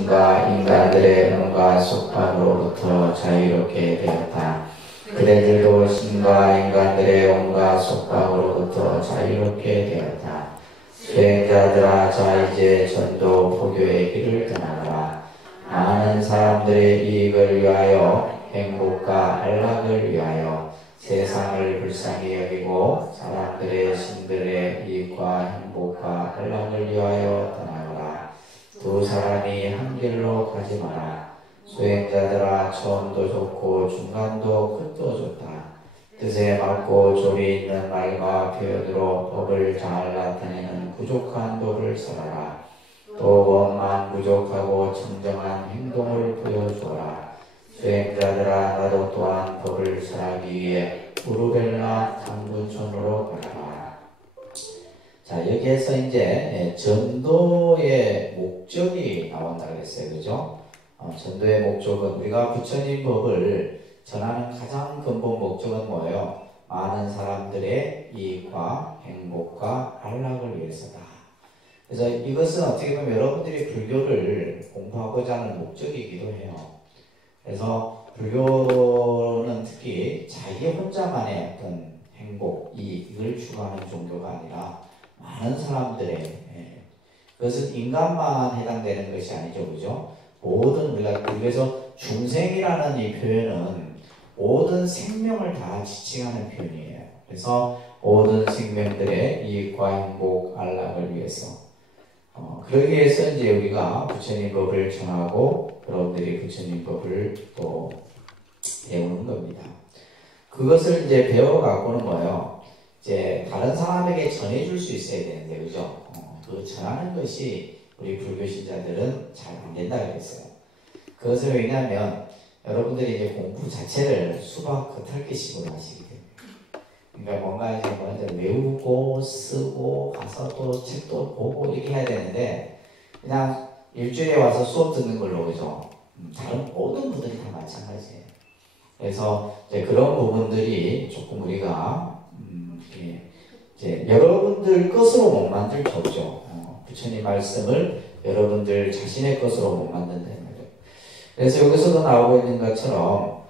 신과 인간들의 온갖 속박으로부터 자유롭게 되었다. 그대들도 신과 인간들의 온갖 속박으로부터 자유롭게 되었다. 수행자들아, 자 이제 전도 포교의 길을 떠나라. 많은 사람들의 이익을 위하여, 행복과 안락을 위하여 세상을 불쌍히 여기고 사람들의 신들의 이익과 행복과 안락을 위하여 떠나거라. 두 사람이 한 길로 가지 마라. 수행자들아, 처음도 좋고 중간도 끝도 좋다. 뜻에 맞고 조리 있는 말과 표현으로 법을 잘 나타내는 부족한 도를 써라. 또 원만 부족하고 청정한 행동을 보여주어라. 수행자들아, 나도 또한 법을 설하기 위해 우르벨라 당군촌으로 가라. 자, 여기에서 이제 전도의 목적이 나온다 그랬어요. 그죠? 전도의 목적은, 우리가 부처님 법을 전하는 가장 근본 목적은 뭐예요? 많은 사람들의 이익과 행복과 안락을 위해서다. 그래서 이것은 어떻게 보면 여러분들이 불교를 공부하고자 하는 목적이기도 해요. 그래서 불교는 특히 자기 혼자만의 어떤 행복, 이익을 추구하는 종교가 아니라 많은 사람들의, 그것은 인간만 해당되는 것이 아니죠. 그죠? 모든, 우리가 불교에서 중생이라는 이 표현은 모든 생명을 다 지칭하는 표현이에요. 그래서 모든 생명들의 이익과 행복, 안락을 위해서, 그러기 위해서 이제 우리가 부처님 법을 전하고 여러분들이 부처님 법을 또 배우는 겁니다. 그것을 이제 배워갖고는 뭐예요? 이제 다른 사람에게 전해줄 수 있어야 되는데, 그죠? 그 전하는 것이 우리 불교 신자들은 잘 안 된다 그랬어요. 그것을 왜냐하면 여러분들이 이제 공부 자체를 수박 겉핥기식으로 하시기 때문에, 그러니까 뭔가 이제 먼저 외우고 쓰고 가서 또 책도 보고 이렇게 해야 되는데, 그냥 일주일에 와서 수업 듣는 걸로, 그죠? 다른 모든 분들이 다 마찬가지예요. 그래서 이제 그런 부분들이 조금 우리가 이제 여러분들 것으로 못 만들 수 없죠. 부처님 말씀을 여러분들 자신의 것으로 못 만든다는 거죠. 그래서 여기서도 나오고 있는 것처럼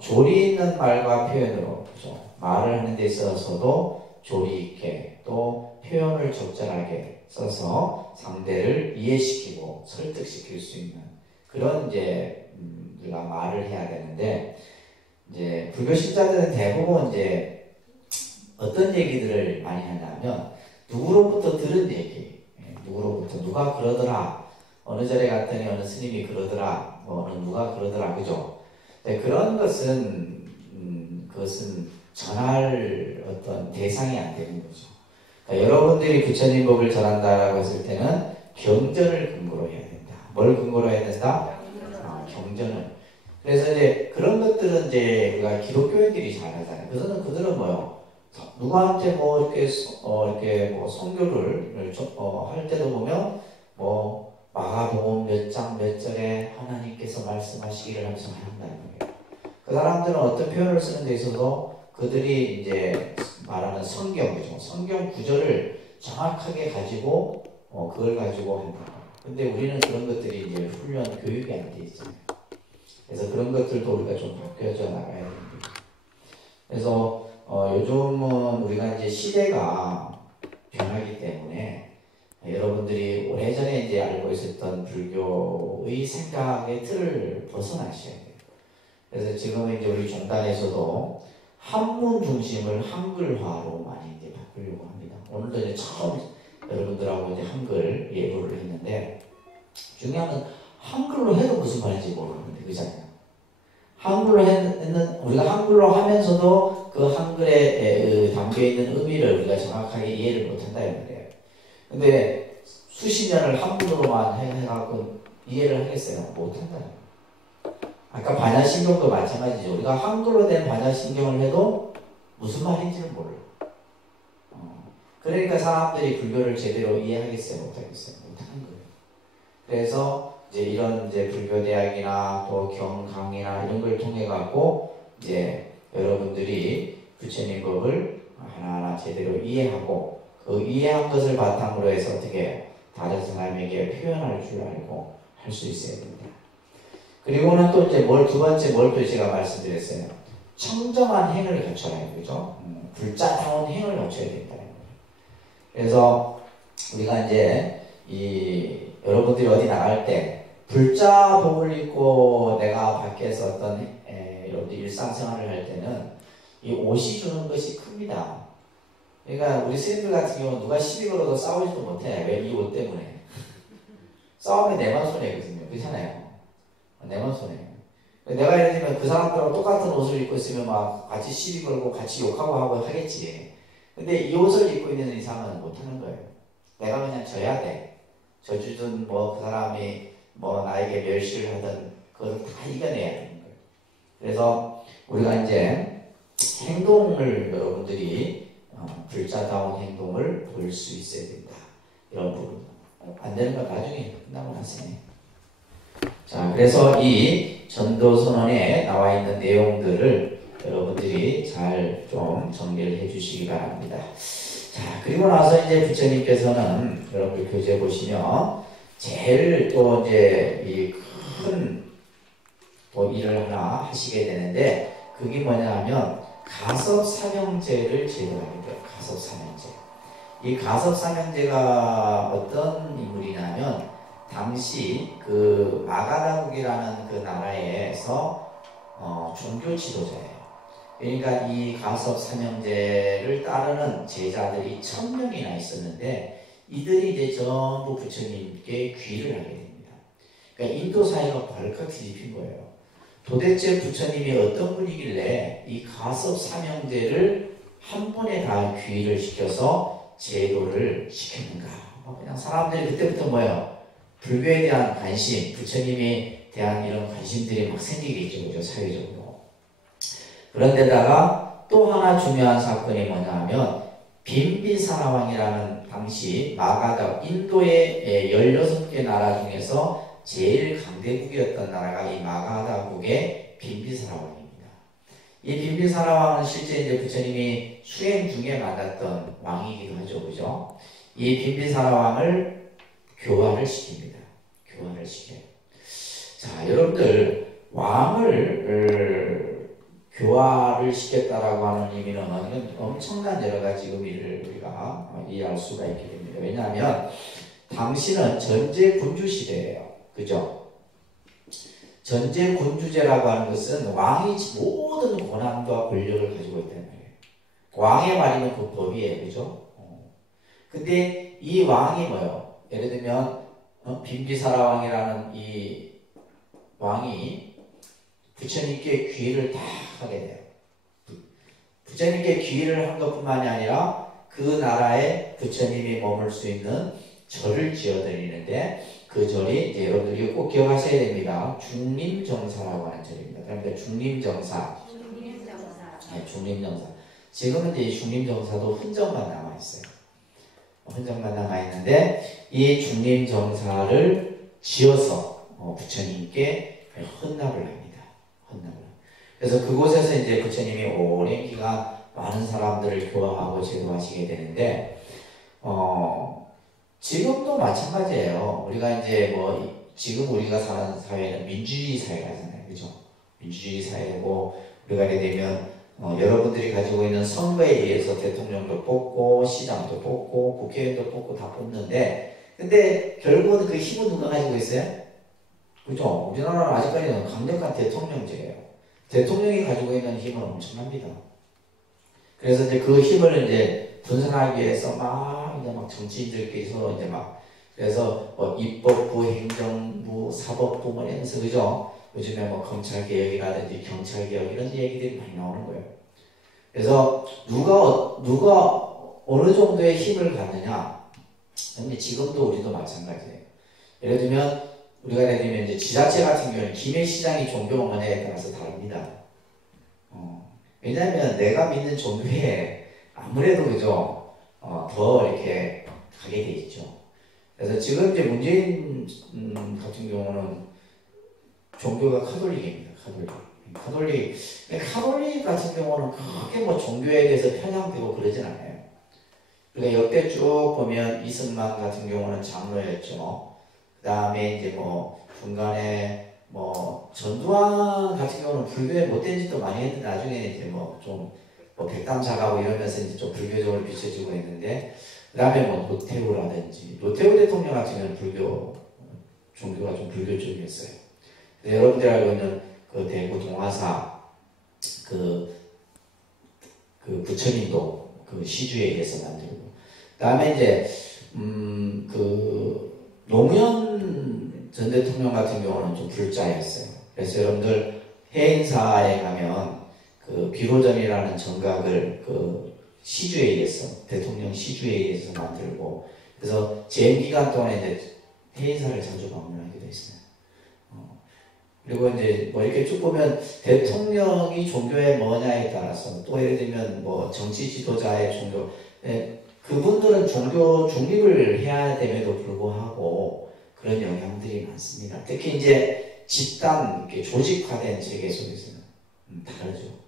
조리 있는 말과 표현으로, 그죠? 말을 하는 데 있어서도 조리 있게, 또 표현을 적절하게 써서 상대를 이해시키고 설득시킬 수 있는 그런 이제 우리가 말을 해야 되는데, 이제 불교 신자들은 대부분 이제 어떤 얘기들을 많이 하냐면 누구로부터 들은 얘기, 누구로부터 누가 그러더라, 어느 절에 갔더니 어느 스님이 그러더라, 뭐 어느 누가 그러더라, 그죠? 네, 그런 것은 그것은 전할 어떤 대상이 안 되는 거죠. 그러니까 여러분들이 부처님 법을 전한다라고 했을 때는 경전을 근거로 해야 된다. 뭘 근거로 해야 된다? 경전을. 그래서 이제 그런 것들은 이제 우리가 기독교인들이 잘 하잖아요. 그들은 뭐요? 누구한테 뭐 이렇게 뭐 선교를 할 때도 보면 뭐 마가복음 몇 장 몇 절에 하나님께서 말씀하시기를 하면서 한다는 거예요. 그 사람들은 어떤 표현을 쓰는 데 있어서 그들이 이제 말하는 성경이죠. 성경 구절을 정확하게 가지고 그걸 가지고 한다. 근데 우리는 그런 것들이 이제 훈련 교육이 안 돼 있잖아요. 그래서 그런 것들도 우리가 좀 바뀌어져 나가야 됩니다. 그래서 요즘은 우리가 이제 시대가 변하기 때문에 여러분들이 오래전에 이제 알고 있었던 불교의 생각의 틀을 벗어나셔야 돼요. 그래서 지금 이제 우리 종단에서도 한문 중심을 한글화로 많이 이제 바꾸려고 합니다. 오늘도 이제 처음 여러분들하고 이제 한글 예보를 했는데, 중요한 건 한글로 해도 무슨 말인지 모르는데, 그잖아요. 한글로 우리가 한글로 하면서도 그 한글에 담겨있는 의미를 우리가 정확하게 이해를 못한다 이거예요. 근데 수십 년을 한글로만 해갖고 이해를 하겠어요? 못한다. 아까 반야신경도 마찬가지죠. 우리가 한글로 된 반야신경을 해도 무슨 말인지는 몰라요. 그러니까 사람들이 불교를 제대로 이해하겠어요? 못하겠어요? 못하는 거예요. 그래서 이제 이런 이제 불교대학이나 또 경강이나 이런 걸 통해 갖고 이제 여러분들이 부처님 법을 하나하나 제대로 이해하고, 그 이해한 것을 바탕으로 해서 어떻게 다른 사람에게 표현할 줄 알고 할 수 있어야 됩니다. 그리고는 또 이제 두 번째 뭘 또 제가 말씀드렸어요. 청정한 행을 갖춰야 해요. 그죠? 불자다운 행을 갖춰야 된다는 거예요. 그래서 우리가 이제 여러분들이 어디 나갈 때 불자복을 입고 내가 밖에서 어떤 여러분들 일상생활을 할 때는 이 옷이 주는 것이 큽니다. 그러니까 우리 스님들 같은 경우는 누가 시비 걸어도 싸우지도 못해. 왜? 이 옷 때문에. 싸우면 내만 손해거든요. 그렇잖아요. 내만 손해. 내가 예를 들면 그 사람들하고 똑같은 옷을 입고 있으면 막 같이 시비 걸고 같이 욕하고 하고 하겠지. 근데 이 옷을 입고 있는 이상은 못하는 거예요. 내가 그냥 져야 돼. 져주든 뭐 그 사람이 뭐 나에게 멸시를 하든 그걸 다 이겨내야 되는 거예요. 그래서 우리가 이제 행동을 여러분들이 불자다운 행동을 볼 수 있어야 된다. 이런 부분. 안 되는 건 나중에 끝나고 나서. 자, 그래서 이 전도선언에 나와 있는 내용들을 여러분들이 잘 좀 정리를 해 주시기 바랍니다. 자, 그리고 나서 이제 부처님께서는 여러분들 교재 보시면 제일 또 이제 이 큰 또 일을 하나 하시게 되는데 그게 뭐냐 하면 가섭사명제를 제도하게 돼요. 가섭사명제. 이 가섭사명제가 어떤 인물이냐면 당시 그 마가다국이라는 그 나라에서 종교 지도자예요. 그러니까 이 가섭사명제를 따르는 제자들이 1000명이나 있었는데 이들이 이제 전부 부처님께 귀를 하게 됩니다. 그러니까 인도 사회가 벌컥 뒤집힌 거예요. 도대체 부처님이 어떤 분이길래 이 가섭사명제를 한 번에 다 귀를 시켜서 제도를 시켰는가. 그냥 사람들이 그때부터 뭐예요? 불교에 대한 관심, 부처님에 대한 이런 관심들이 막 생기겠죠. 그죠? 사회적으로. 그런데다가 또 하나 중요한 사건이 뭐냐 하면 빈비사라왕이라는 당시 마가다 인도의 16개 나라 중에서 제일 강대국이었던 나라가 이 마가다국의 빈비사라왕입니다. 이 빈비사라왕은 실제 이제 부처님이 수행 중에 만났던 왕이기도 하죠. 그죠? 이 빈비사라왕을 교화를 시킵니다. 교화를 시켜요. 자, 여러분들 왕을 교화를 시켰다라고 하는 의미는 이건 엄청난 여러 가지 의미를 우리가 이해할 수가 있게 됩니다. 왜냐하면 당시는 전제군주 시대예요. 그죠? 전제군주제라고 하는 것은 왕이 모든 권한과 권력을 가지고 있다는 말이에요. 왕의 말이면 그 법이에요. 그죠? 근데 이 왕이 뭐예요? 예를 들면 빈비사라왕이라는 이 왕이 부처님께 귀의를 다 하게 돼요. 부처님께 귀의를 한 것뿐만이 아니라 그 나라에 부처님이 머물 수 있는 절을 지어드리는데 그 절이 이제 여러분들이 꼭 기억하셔야 됩니다. 중림정사라고 하는 절입니다. 그러니까 중림정사. 네, 중림정사. 지금은 이제 이 중림정사도 흔적만 남아있어요. 흔적만 남아있는데 이 중림정사를 지어서 부처님께 헌납을 합니다. 헌납을. 그래서 그곳에서 이제 부처님이 오랜 기간 많은 사람들을 교화하고 제도하시게 되는데 지금도 마찬가지예요. 우리가 이제 지금 우리가 사는 사회는 민주주의 사회라잖아요. 그죠? 민주주의 사회고 우리가 이렇게 되면 여러분들이 가지고 있는 선거에 의해서 대통령도 뽑고 시장도 뽑고 국회의원도 뽑고 다 뽑는데 근데 결국은 그 힘은 누가 가지고 있어요? 그죠? 우리나라는 아직까지는 강력한 대통령제예요. 대통령이 가지고 있는 힘은 엄청납니다. 그래서 이제 그 힘을 이제 분산하기 위해서 막 정치인들께서 이제 그래서 입법부, 행정부, 사법부 이러면서 그죠? 요즘에 검찰개혁이라든지 경찰개혁 이런 얘기들이 많이 나오는 거예요. 그래서 누가 어느 정도의 힘을 갖느냐. 근데 지금도 우리도 마찬가지예요. 예를 들면 우리가 예를 들면 이제 지자체 같은 경우는 김해시장이 종교원에 따라서 다릅니다. 왜냐하면 내가 믿는 종교에 아무래도 그죠? 더 이렇게 가게 돼 있죠. 그래서 지금 이제 문재인 같은 경우는 종교가 카톨릭입니다. 카톨릭 같은 경우는 크게 종교에 대해서 편향되고 그러진 않아요. 그러니까 역대 쭉 보면 이승만 같은 경우는 장로였죠. 그 다음에 이제 뭐 중간에 뭐 전두환 같은 경우는 불교에 못된 짓도 많이 했는데 나중에 이제 뭐 좀 뭐 백담사가고 이러면서 이제 좀 불교적으로 비춰지고 있는데, 그 다음에 뭐 노태우라든지, 노태우 대통령 같은 경우는 불교 종교가 좀 불교 쪽이었어요. 여러분들이 알고 있는 그 대구 동화사 그 부처님도 그 시주에 의해서 만들고, 그 다음에 이제 그 노무현 전 대통령 같은 경우는 좀 불자였어요. 그래서 여러분들 해인사에 가면 그 비로전이라는 정각을 그 시주에 의해서, 대통령 시주에 의해서 만들고, 그래서 재임 기간 동안에 이제 해인사를 자주 방문하기도 했어요. 그리고 이제 뭐 이렇게 쭉 보면 대통령이 종교의 뭐냐에 따라서, 또 예를 들면 뭐 정치 지도자의 종교, 그분들은 종교 중립을 해야 됨에도 불구하고 그런 영향들이 많습니다. 특히 이제 집단, 이렇게 조직화된 세계 속에서는 다르죠.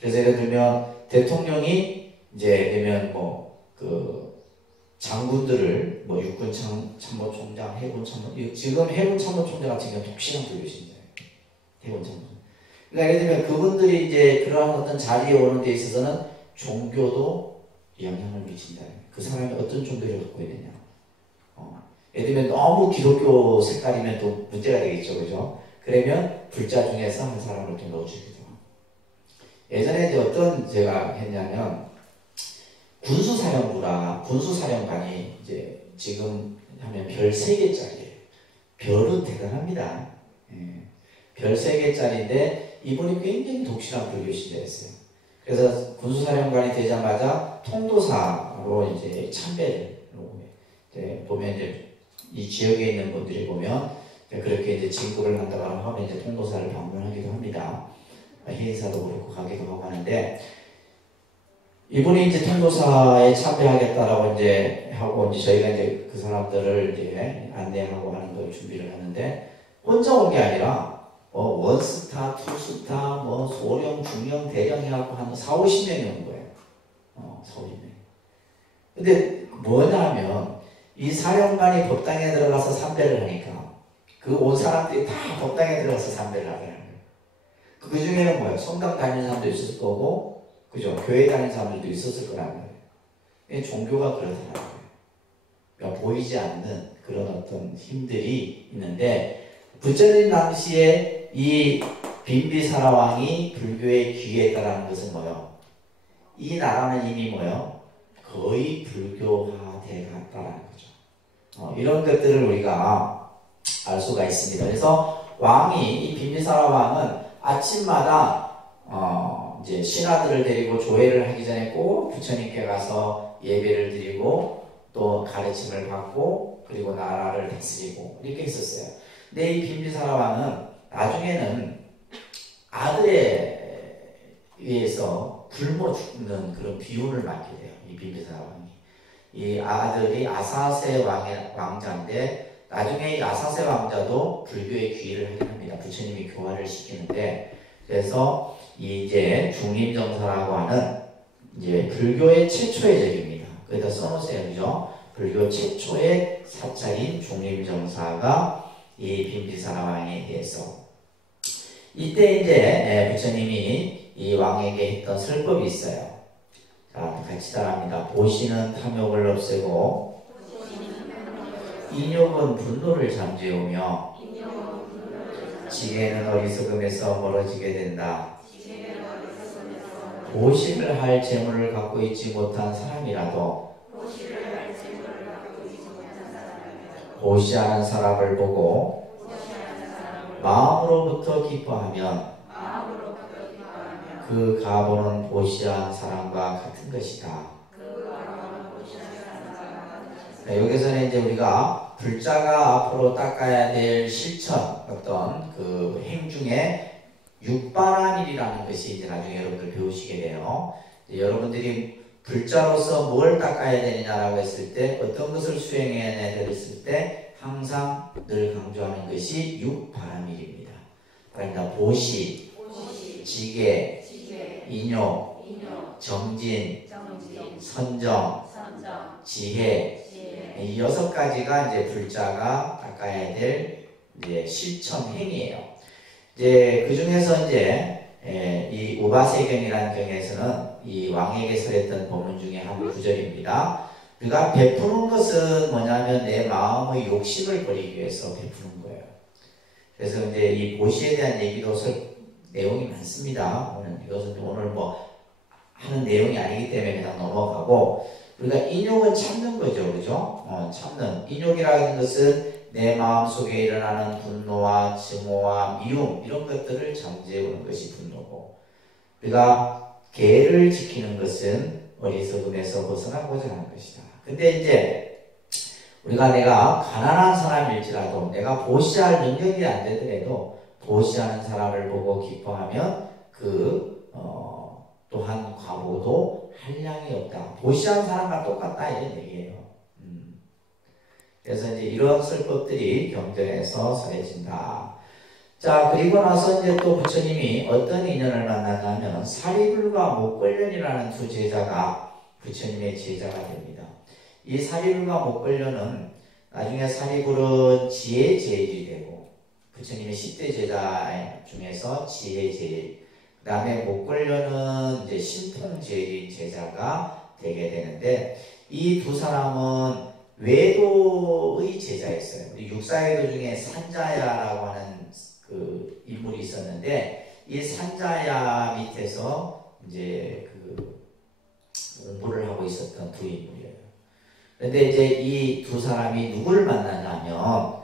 그래서 예를 들면 대통령이 이제 되면 뭐 그 장군들을 뭐 육군 참모총장, 해군 참모, 지금 해군 참모총장 같은 경우는 독실한 불교신자예요. 해군 참모총장. 그러니까 예를 들면 그분들이 이제 그러한 어떤 자리에 오는 데 있어서는 종교도 영향을 미친다. 그 사람이 어떤 종교를 갖고 있느냐. 예를 들면 너무 기독교 색깔이면 또 문제가 되겠죠, 그죠? 그러면 불자 중에서 한 사람을 또 넣어주기도 하고. 예전에 이제 어떤 제가 했냐면, 군수사령관이 이제 지금 하면 별 3개짜리예요. 별은 대단합니다. 별 3개짜리인데 이분이 굉장히 독실한 불교신자였어요. 그래서 군수사령관이 되자마자 통도사로 이제 참배를 이제 보면 이제 이 지역에 있는 분들이 보면 그렇게 이제 진급을 한다거나 하면 이제 통도사를 방문하기도 합니다. 해인사도 그렇고 가기도 하고 하는데, 이분이 이제 통도사에 참배하겠다라고 이제 하고, 이제 저희가 이제 그 사람들을 이제 안내하고 하는 걸 준비를 하는데, 혼자 온 게 아니라 원스타, 투스타, 뭐 소령, 중령, 대령 해갖고 한 40-50명이 온 거예요. 40-50명. 근데 뭐냐 하면 이 사령관이 법당에 들어가서 삼배를 하니까 그 온 사람들이 다 법당에 들어가서 삼배를 하더라고요. 그 중에는 뭐예요? 성당 다니는 사람도 있었을 거고, 그죠? 교회 다니는 사람들도 있었을 거라는 거예요. 종교가 그렇다는 거예요. 그러니까 보이지 않는 그런 어떤 힘들이 있는데, 부처님 당시에 이 빈비사라 왕이 불교에 귀했다라는 것은 뭐예요? 이 나라는 이미 뭐예요? 거의 불교화돼 갔다라는 거죠. 이런 것들을 우리가 알 수가 있습니다. 그래서 왕이, 이 빈비사라 왕은 아침마다 이제 신하들을 데리고 조회를 하기 전에 꼭 부처님께 가서 예배를 드리고 또 가르침을 받고 그리고 나라를 다스리고 이렇게 했었어요. 근데 이 빈비사라 왕은 나중에는 아들에 의해서 굶어 죽는 그런 비운을 맞게 돼요. 이 빈비사라 왕이. 이 아들이 아사세 왕자인데, 나중에 이 아사세 왕자도 불교에 귀의를 하긴 합니다. 부처님이 교화를 시키는데, 그래서 이제 중림정사라고 하는 이제 불교의 최초의 적입니다. 거기다 써놓으세요, 그죠? 불교 최초의 사찰인 중림정사가 이 빈비사라 왕에 대해서, 이때 이제 부처님이 이 왕에게 했던 설법이 있어요. 자, 같이 따라합니다. 보시는 탐욕을 없애고, 인욕은 분노를 잠재우며, 지혜는 어리석음에서 멀어지게 된다. 보시를 할 재물을 갖고 있지 못한 사람이라도 보시하는 사람을 보고 마음으로부터 기뻐하면 그 가보는 보시한 사람과 같은 것이다. 여기서는 이제 우리가 불자가 앞으로 닦아야 될 실천, 어떤 그 행 중에 육바라밀이라는 것이 이제 나중에 여러분들 배우시게 돼요. 여러분들이 불자로서 뭘 닦아야 되느냐라고 했을 때, 어떤 것을 수행해야 되었을 때 항상 늘 강조하는 것이 육바라밀입니다. 그러니까 보시, 지계, 인욕, 정진, 선정, 지혜, 이 6가지가 이제 불자가 닦아야 될 이제 실천 행위예요. 이제 그 중에서 이제 이 우바세경이라는 경에서는 이 왕에게 설했던 본문 중에 한 구절입니다. 우리가 베푸는 것은 뭐냐면 내 마음의 욕심을 버리기 위해서 베푸는 거예요. 그래서 이제 이 보시에 대한 얘기도 내용이 많습니다. 이것은 오늘 뭐 하는 내용이 아니기 때문에 그냥 넘어가고, 우리가 인욕은 참는 거죠, 그죠? 참는. 인욕이라는 것은 내 마음속에 일어나는 분노와 증오와 미움 이런 것들을 잠재우는 것이 분노고, 우리가 계를 지키는 것은 어리석음에서 벗어나고자 하는 것이다. 근데 이제 우리가 내가 가난한 사람일지라도 내가 보시할 능력이 안 되더라도 보시하는 사람을 보고 기뻐하면 또한 과보도 한량이 없다. 보시하는 사람과 똑같다 이런 얘기예요. 그래서 이제 이런 설법들이 경전에서 설해진다. 자, 그리고 나서 이제 또 부처님이 어떤 인연을 만나냐면 사리불과 목걸련이라는 두 제자가 부처님의 제자가 됩니다. 이 사리불과 목걸련은 나중에 사리불은 지혜 제일이 되고 부처님의 10대 제자 중에서 지혜 제일, 그 다음에 목걸련은 이제 신통 제일인 제자가 되게 되는데, 이 두 사람은 외도의 제자였어요. 우리 육사외도 중에 산자야라고 하는 그 인물이 있었는데, 이 산자야 밑에서 이제 공부를 하고 있었던 두 인물이에요. 그런데 이제 이 두 사람이 누구를 만나냐면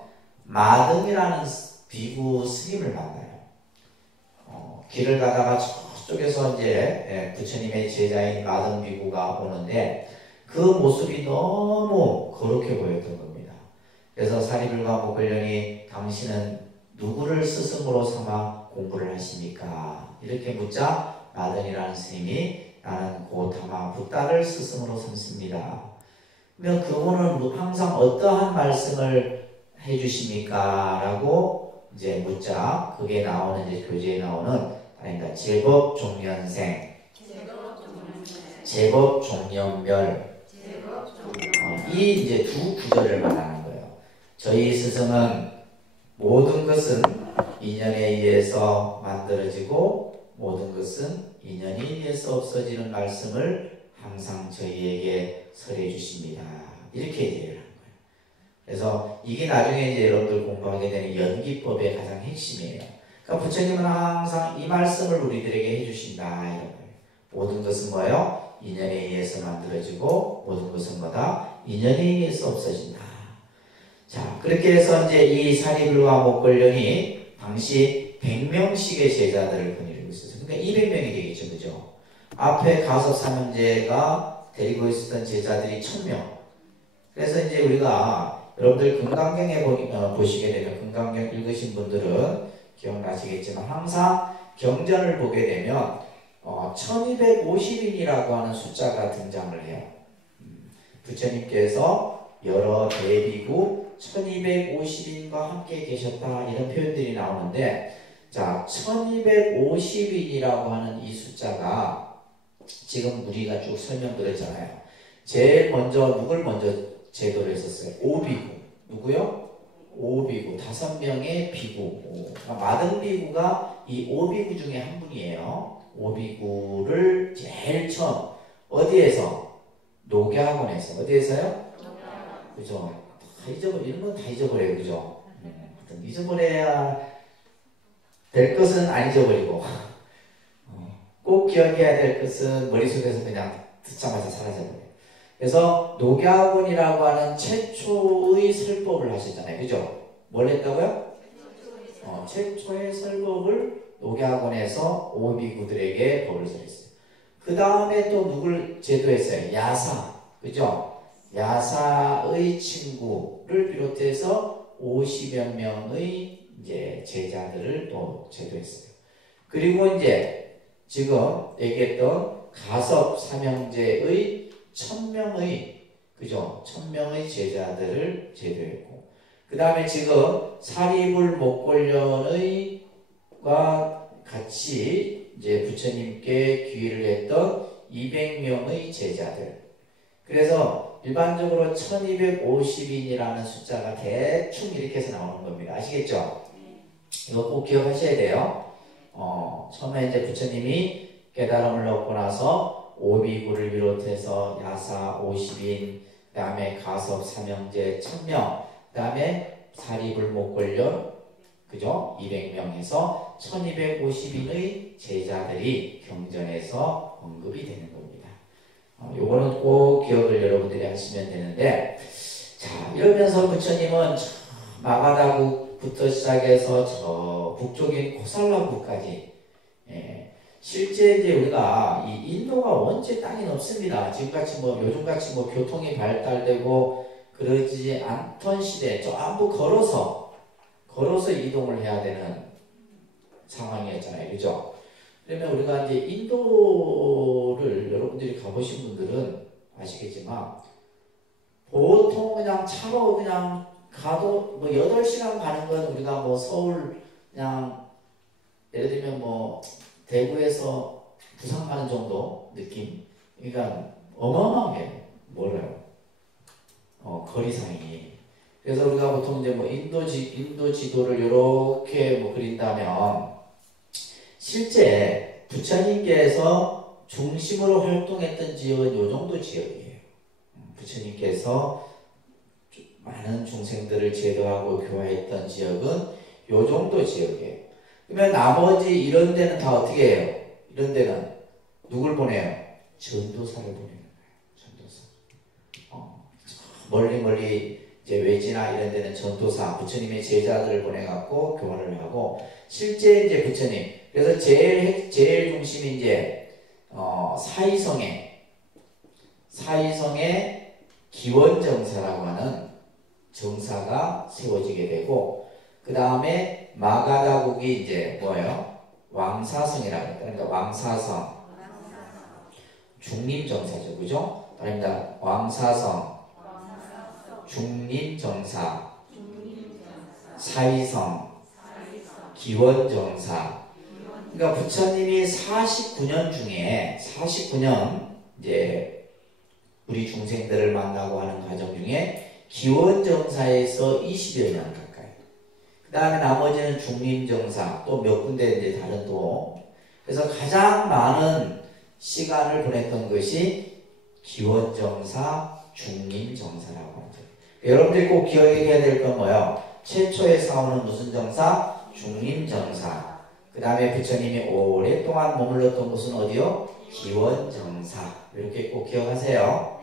마등이라는 비구 스님을 만나요. 길을 가다가 저쪽에서 이제 부처님의 제자인 마등 비구가 오는데 그 모습이 너무 거룩해 보였던 겁니다. 그래서 사리불과 목걸련이 당신은 누구를 스승으로 삼아 공부를 하십니까? 이렇게 묻자 마등이라는 스님이 나는 고타마 붓다를 스승으로 삼습니다. 그러면 그분은 항상 어떠한 말씀을 해주십니까? 라고 이제 묻자 그게 나오는 이제 교재에 나오는 아닙니다. 제법 종년생, 제법 종년별, 이 이제 두 구절을 말하는 거예요. 저희 스승은 모든 것은 인연에 의해서 만들어지고 모든 것은 인연에 의해서 없어지는 말씀을 항상 저희에게 설해 주십니다. 이렇게 얘기를 하는 거예요. 그래서 이게 나중에 이제 여러분들 공부하게 되는 연기법의 가장 핵심이에요. 그러니까 부처님은 항상 이 말씀을 우리들에게 해주신다 이런 거예요. 모든 것은 뭐예요? 인연에 의해서 만들어지고 모든 것은 뭐다? 인연에 의해서 없어진다. 자, 그렇게 해서 이제 이 사리불과 목걸련이 당시 100명씩의 제자들을 거느리고 있었어요. 그러니까 200명이 되겠죠, 그죠? 앞에 가섭 삼형제가 데리고 있었던 제자들이 1000명. 그래서 이제 우리가 여러분들 금강경에 보시게 되면 금강경 읽으신 분들은 기억나시겠지만 항상 경전을 보게 되면 1250인이라고 하는 숫자가 등장을 해요. 부처님께서 여러 대비구 1250인과 함께 계셨다 이런 표현들이 나오는데, 자 1250인이라고 하는 이 숫자가 지금 우리가 쭉 설명드렸잖아요. 제일 먼저 누굴 먼저 제도를 했었어요? 오비구. 누구요? 오비구. 5명의 비구. 마등비구가 이 오비구 중에 한 분이에요. 오비구를 제일 처음 어디에서? 녹야학원에서. 어디에서요? 그죠? 다 이런 건 다 잊어버려요. 그죠? 잊어버려야 될 것은 안 잊어버리고 꼭 기억해야 될 것은 머릿속에서 그냥 듣자마자 사라져버려요. 그래서 녹야학원이라고 하는 최초의 설법을 하셨잖아요. 그죠? 뭘 했다고요? 최초의 설법을 녹야학원에서 오비구들에게 법을 설했어요. 그 다음에 또 누굴 제도했어요? 야사. 그죠? 야사의 친구를 비롯해서 50여 명의 이제 제자들을 또 제도했어요. 그리고 이제 지금 얘기했던 가섭 삼형제의 1000명의 그죠? 1000명의 제자들을 제도했고, 그 다음에 지금 사리불 목걸련의과 같이 이제 부처님께 귀의를 했던 200명의 제자들, 그래서 일반적으로 1250인이라는 숫자가 대충 이렇게 해서 나오는 겁니다. 아시겠죠? 이거 꼭 기억하셔야 돼요. 처음에 이제 부처님이 깨달음을 얻고 나서 오비구를 비롯해서 야사 50인, 그 다음에 가섭 삼형제 1000명, 그 다음에 사리불목걸련, 그죠? 200명 해서 1250인의 제자들이 경전에서 언급이 되는 겁니다. 요거는 꼭 기억을 여러분들이 하시면 되는데, 자, 이러면서 부처님은 마가다국부터 시작해서 저 북쪽인 코살라국까지, 실제 이제 우리가 이 인도가 원체 땅이 넓습니다. 지금같이 요즘같이 교통이 발달되고 그러지 않던 시대에 전부 걸어서 이동을 해야 되는 상황이었잖아요. 그죠? 그러면 우리가 이제 인도를 여러분들이 가보신 분들은 아시겠지만, 보통 그냥 차로 그냥 가도 8시간 가는 건 우리가 서울 그냥 예를 들면 대구에서 부산 가는 정도 느낌? 그러니까 어마어마하게 멀어요. 거리상이. 그래서 우리가 보통 이제 인도 지도를 이렇게 그린다면, 실제 부처님께서 중심으로 활동했던 지역은 요 정도 지역이에요. 부처님께서 많은 중생들을 제도하고 교화했던 지역은 요 정도 지역이에요. 그러면 나머지 이런 데는 다 어떻게 해요? 이런 데는 누굴 보내요? 전도사를 보내는 거예요. 전도사. 멀리 이제 외지나 이런 데는 전도사, 부처님의 제자들을 보내갖고 교화를 하고, 실제 이제 부처님, 그래서 제일 중심이 이제 사이성의 기원정사라고 하는 정사가 세워지게 되고, 그 다음에 마가다국이 이제 뭐예요? 왕사성이라고 합니다. 그러니까 왕사성, 중림정사죠, 그죠? 아닙니다. 왕사성, 중림정사, 사이성, 기원정사. 그러니까 부처님이 49년 중에 49년 이제 우리 중생들을 만나고 하는 과정 중에 기원정사에서 20여 년 가까이. 그 다음에 나머지는 중림정사, 또 몇 군데 이제 다른 도. 그래서 가장 많은 시간을 보냈던 것이 기원정사, 중림정사라고 합니다. 여러분들이 꼭 기억해야 될 건 뭐예요? 최초의 사원은 무슨 정사? 중림정사. 그 다음에 부처님이 오랫동안 머물렀던 곳은 어디요? 기원정사. 이렇게 꼭 기억하세요.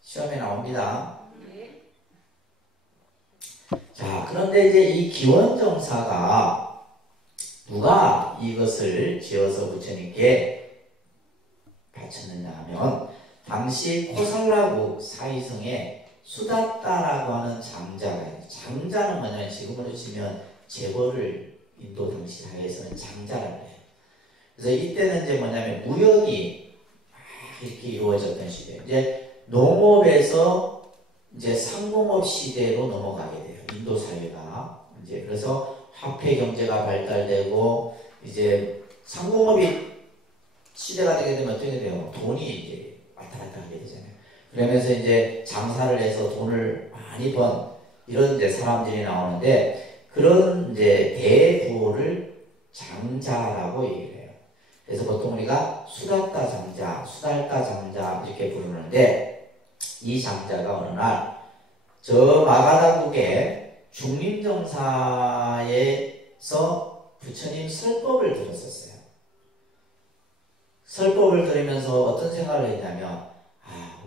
시험에 나옵니다. 자, 그런데 이제 이 기원정사가 누가 이것을 지어서 부처님께 바쳤느냐 하면, 당시 코살라국 사이성에 수다따라고 하는 장자가 있어요. 장자는 뭐냐면 지금으로 치면 재벌을 인도 당시 사회에서는 장자라고 해요. 그래서 이때는 이제 뭐냐면 무역이 이렇게 이루어졌던 시대예요. 이제 농업에서 이제 상공업 시대로 넘어가게 돼요. 인도 사회가. 이제 그래서 화폐 경제가 발달되고 이제 상공업이 시대가 되게 되면 어떻게 돼요? 돈이 이제 왔다 갔다 하게 되잖아요. 그러면서 이제 장사를 해서 돈을 많이 번 이런 이제 사람들이 나오는데, 그런 이제 대부호를 장자라고 얘기를 해요. 그래서 보통 우리가 수달따 장자 이렇게 부르는데, 이 장자가 어느 날 저 마가다국의 중림정사에서 부처님 설법을 들었었어요. 설법을 들으면서 어떤 생각을 했냐면,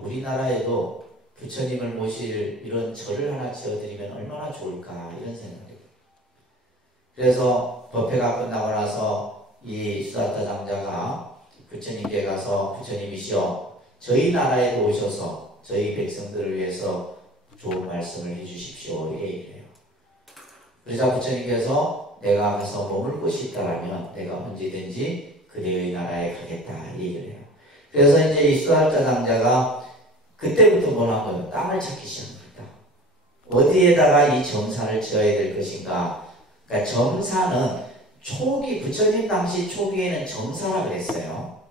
우리나라에도 부처님을 모실 이런 절을 하나 지어드리면 얼마나 좋을까, 이런 생각을 해요. 그래서 법회가 끝나고 나서 이 수다따 장자가 부처님께 가서, 부처님이시여, 저희 나라에도 오셔서 저희 백성들을 위해서 좋은 말씀을 해주십시오, 이렇게 얘기해요. 그러자 부처님께서 내가 가서 머물 곳이 있다라면 내가 언제든지 그대의 나라에 가겠다, 이 얘기를 해요. 그래서 이제 이 수다따 장자가 그때부터 뭐라 거예요? 땅을 찾기 시작합니다. 어디에다가 이 정사를 지어야 될 것인가? 그러니까 정사는 부처님 당시 초기에는 정사라 그랬어요.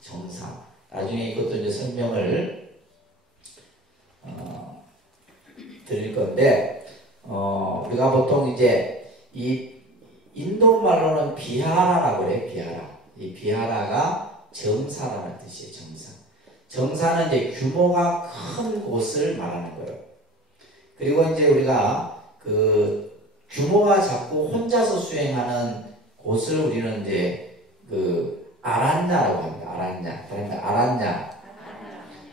정사. 나중에 이것도 이제 설명을 드릴 건데, 우리가 보통 이제 이 인도 말로는 비하라라고 그래요. 비하라. 이 비하라가 정사라는 뜻이에요. 정사. 정사는 이제 규모가 큰 곳을 말하는 거예요. 그리고 이제 우리가 그 규모가 작고 혼자서 수행하는 곳을 우리는 이제 그 아란냐라고 합니다. 아란냐. 그러니까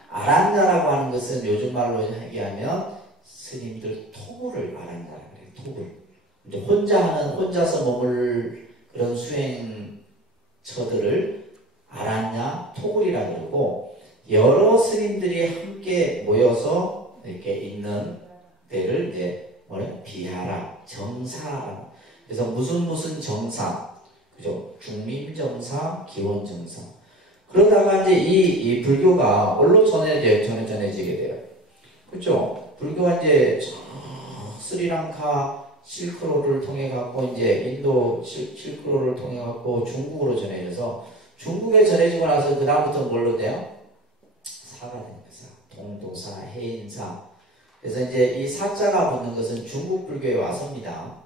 아란냐라고 하는 것은 요즘 말로 얘기하면 스님들 토구를 아란냐라고 해요. 토구를. 이제 혼자서 머물 그런 수행처들을 아란냐 토굴이라고 그러고, 여러 스님들이 함께 모여서 이렇게 있는 데를 이제 비하라, 정사. 그래서 무슨 정사, 그죠? 중림정사, 기원정사. 그러다가 이제 이 불교가 뭘로 전해지게 돼요? 그죠? 불교가 이제 스리랑카 실크로드를 통해 갖고 이제 인도 실크로드를 통해 갖고 중국으로 전해져서, 중국에 전해지고 나서 그 다음부터 뭘로 돼요? 사가 되는 거예요. 동도사, 해인사. 그래서 이제 이 사자가 붙는 것은 중국 불교에 와서입니다.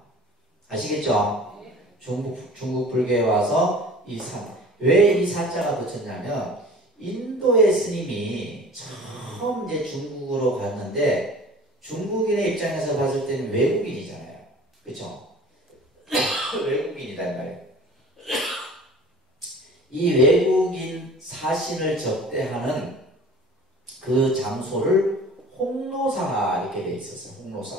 아시겠죠? 중국 불교에 와서 이 사. 왜 이 사자가 붙였냐면, 인도의 스님이 처음 이제 중국으로 갔는데, 중국인의 입장에서 봤을 때는 외국인이잖아요. 그쵸? 외국인이다, 이 말이에요. 이 외국인 사신을 접대하는 그 장소를 홍로사가 이렇게 돼 있었어요. 홍로사.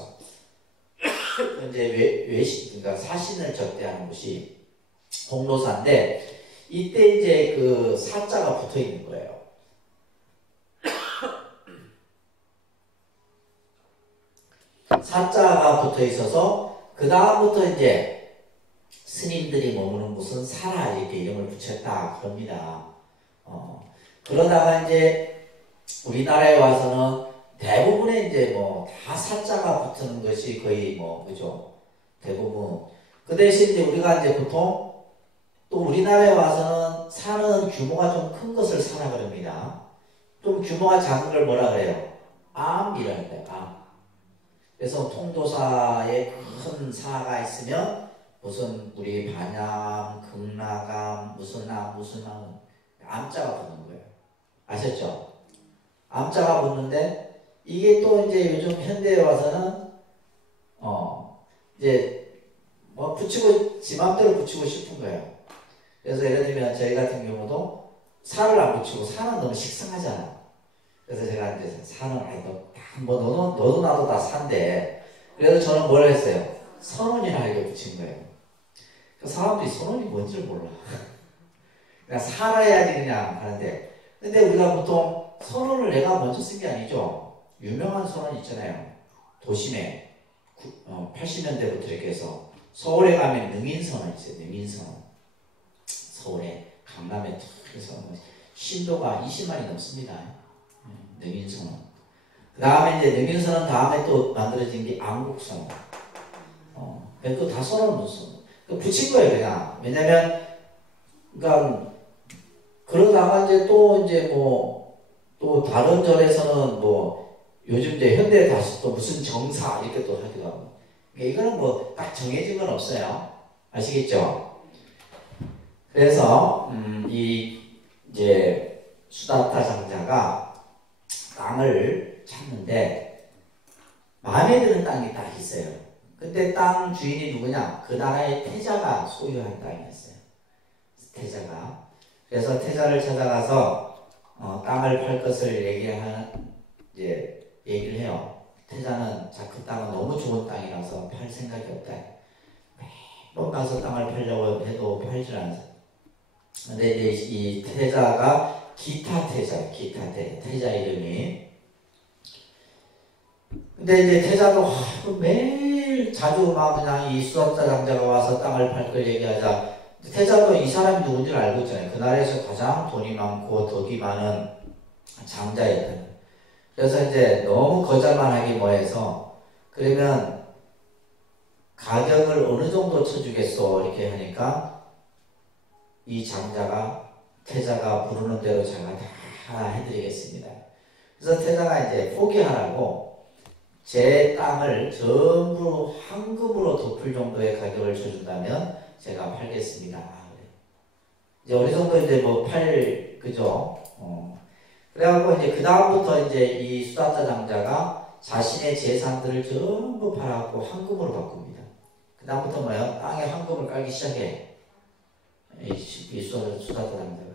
이제 그러니까 사신을 접대하는 곳이 홍로사인데, 이때 이제 그 사자가 붙어 있는 거예요. 사자가 붙어 있어서, 그 다음부터 이제 스님들이 머무는 곳은 사라 이렇게 이름을 붙였다 그럽니다. 그러다가 이제 우리나라에 와서는 대부분의 이제 뭐 다 사자가 붙는 것이 거의 뭐 그죠? 대부분. 그 대신 이제 우리가 이제 보통 또 우리나라에 와서는 사는 규모가 좀 큰 것을 사라 그럽니다. 좀 규모가 작은 걸 뭐라 그래요? 암이라는 거예요. 암. 그래서 통도사에 큰 사가 있으면 무슨 우리 반야암, 극락암, 무슨 암, 암자가 붙는 거예요. 아셨죠? 암자가 붙는데, 이게 또 이제 요즘 현대에 와서는 이제 뭐 지 맘대로 붙이고 싶은 거예요. 그래서 예를 들면 저희 같은 경우도 사를 안 붙이고, 사는 너무 식상하잖아. 그래서 제가 이제 사는 너도 나도 다 산데, 그래서 저는 뭘 했어요? 선원이라 이렇게 붙인 거예요. 그 사람들이 선원이 뭔지를 몰라. 그냥 살아야지 그냥 하는데, 근데 우리가 보통 선원을 내가 먼저 쓴 게 아니죠. 유명한 선원 있잖아요. 도심에 80년대부터 이렇게 해서 서울에 가면 능인선원 있어요. 능인선원. 서울에 강남에 해서 신도가 20만이 넘습니다. 능인선원. 그 다음에 이제 능인선원 다음에 또 만들어진 게 안국선원. 또 다 선원 붙인 거예요, 그냥. 왜냐면, 그러니까, 그러다가 이제 또 또 다른 절에서는 요즘 이제 현대에 다시 또 무슨 정사 이렇게 또 하기도 하고. 그러니까 이거는 딱 정해진 건 없어요. 아시겠죠? 그래서, 이제 수다타 장자가 땅을 찾는데, 마음에 드는 땅이 딱 있어요. 근데 땅 주인이 누구냐? 그 나라의 태자가 소유한 땅이었어요. 태자가. 그래서 태자를 찾아가서 땅을 팔 것을 얘기를 해요. 태자는 그 땅은 너무 좋은 땅이라서 팔 생각이 없다. 매번 가서 땅을 팔려고 해도 팔질 않아요. 근데 이제 이 태자가 태자 이름이. 근데 이제 태자도 매일 자주 막 그냥 이 수학자 장자가 와서 땅을 팔 걸 얘기하자. 태자도 이 사람이 누군지를 알고 있잖아요. 그 나라에서 가장 돈이 많고 덕이 많은 장자였거든요. 그래서 이제 너무 거절만하게 뭐해서, 그러면 가격을 어느 정도 쳐주겠소 이렇게 하니까 이 장자가 태자가 부르는 대로 제가 다 해드리겠습니다. 그래서 태자가 이제 포기하라고 제 땅을 전부 황금으로 덮을 정도의 가격을 줘준다면 제가 팔겠습니다. 이제 어느 정도 이제 뭐 그죠? 그래갖고 이제 그 다음부터 이제 이 수다타 장자가 자신의 재산들을 전부 팔아갖고 황금으로 바꿉니다. 그 다음부터 뭐예요? 땅에 황금을 깔기 시작해. 이 수다타 장자가.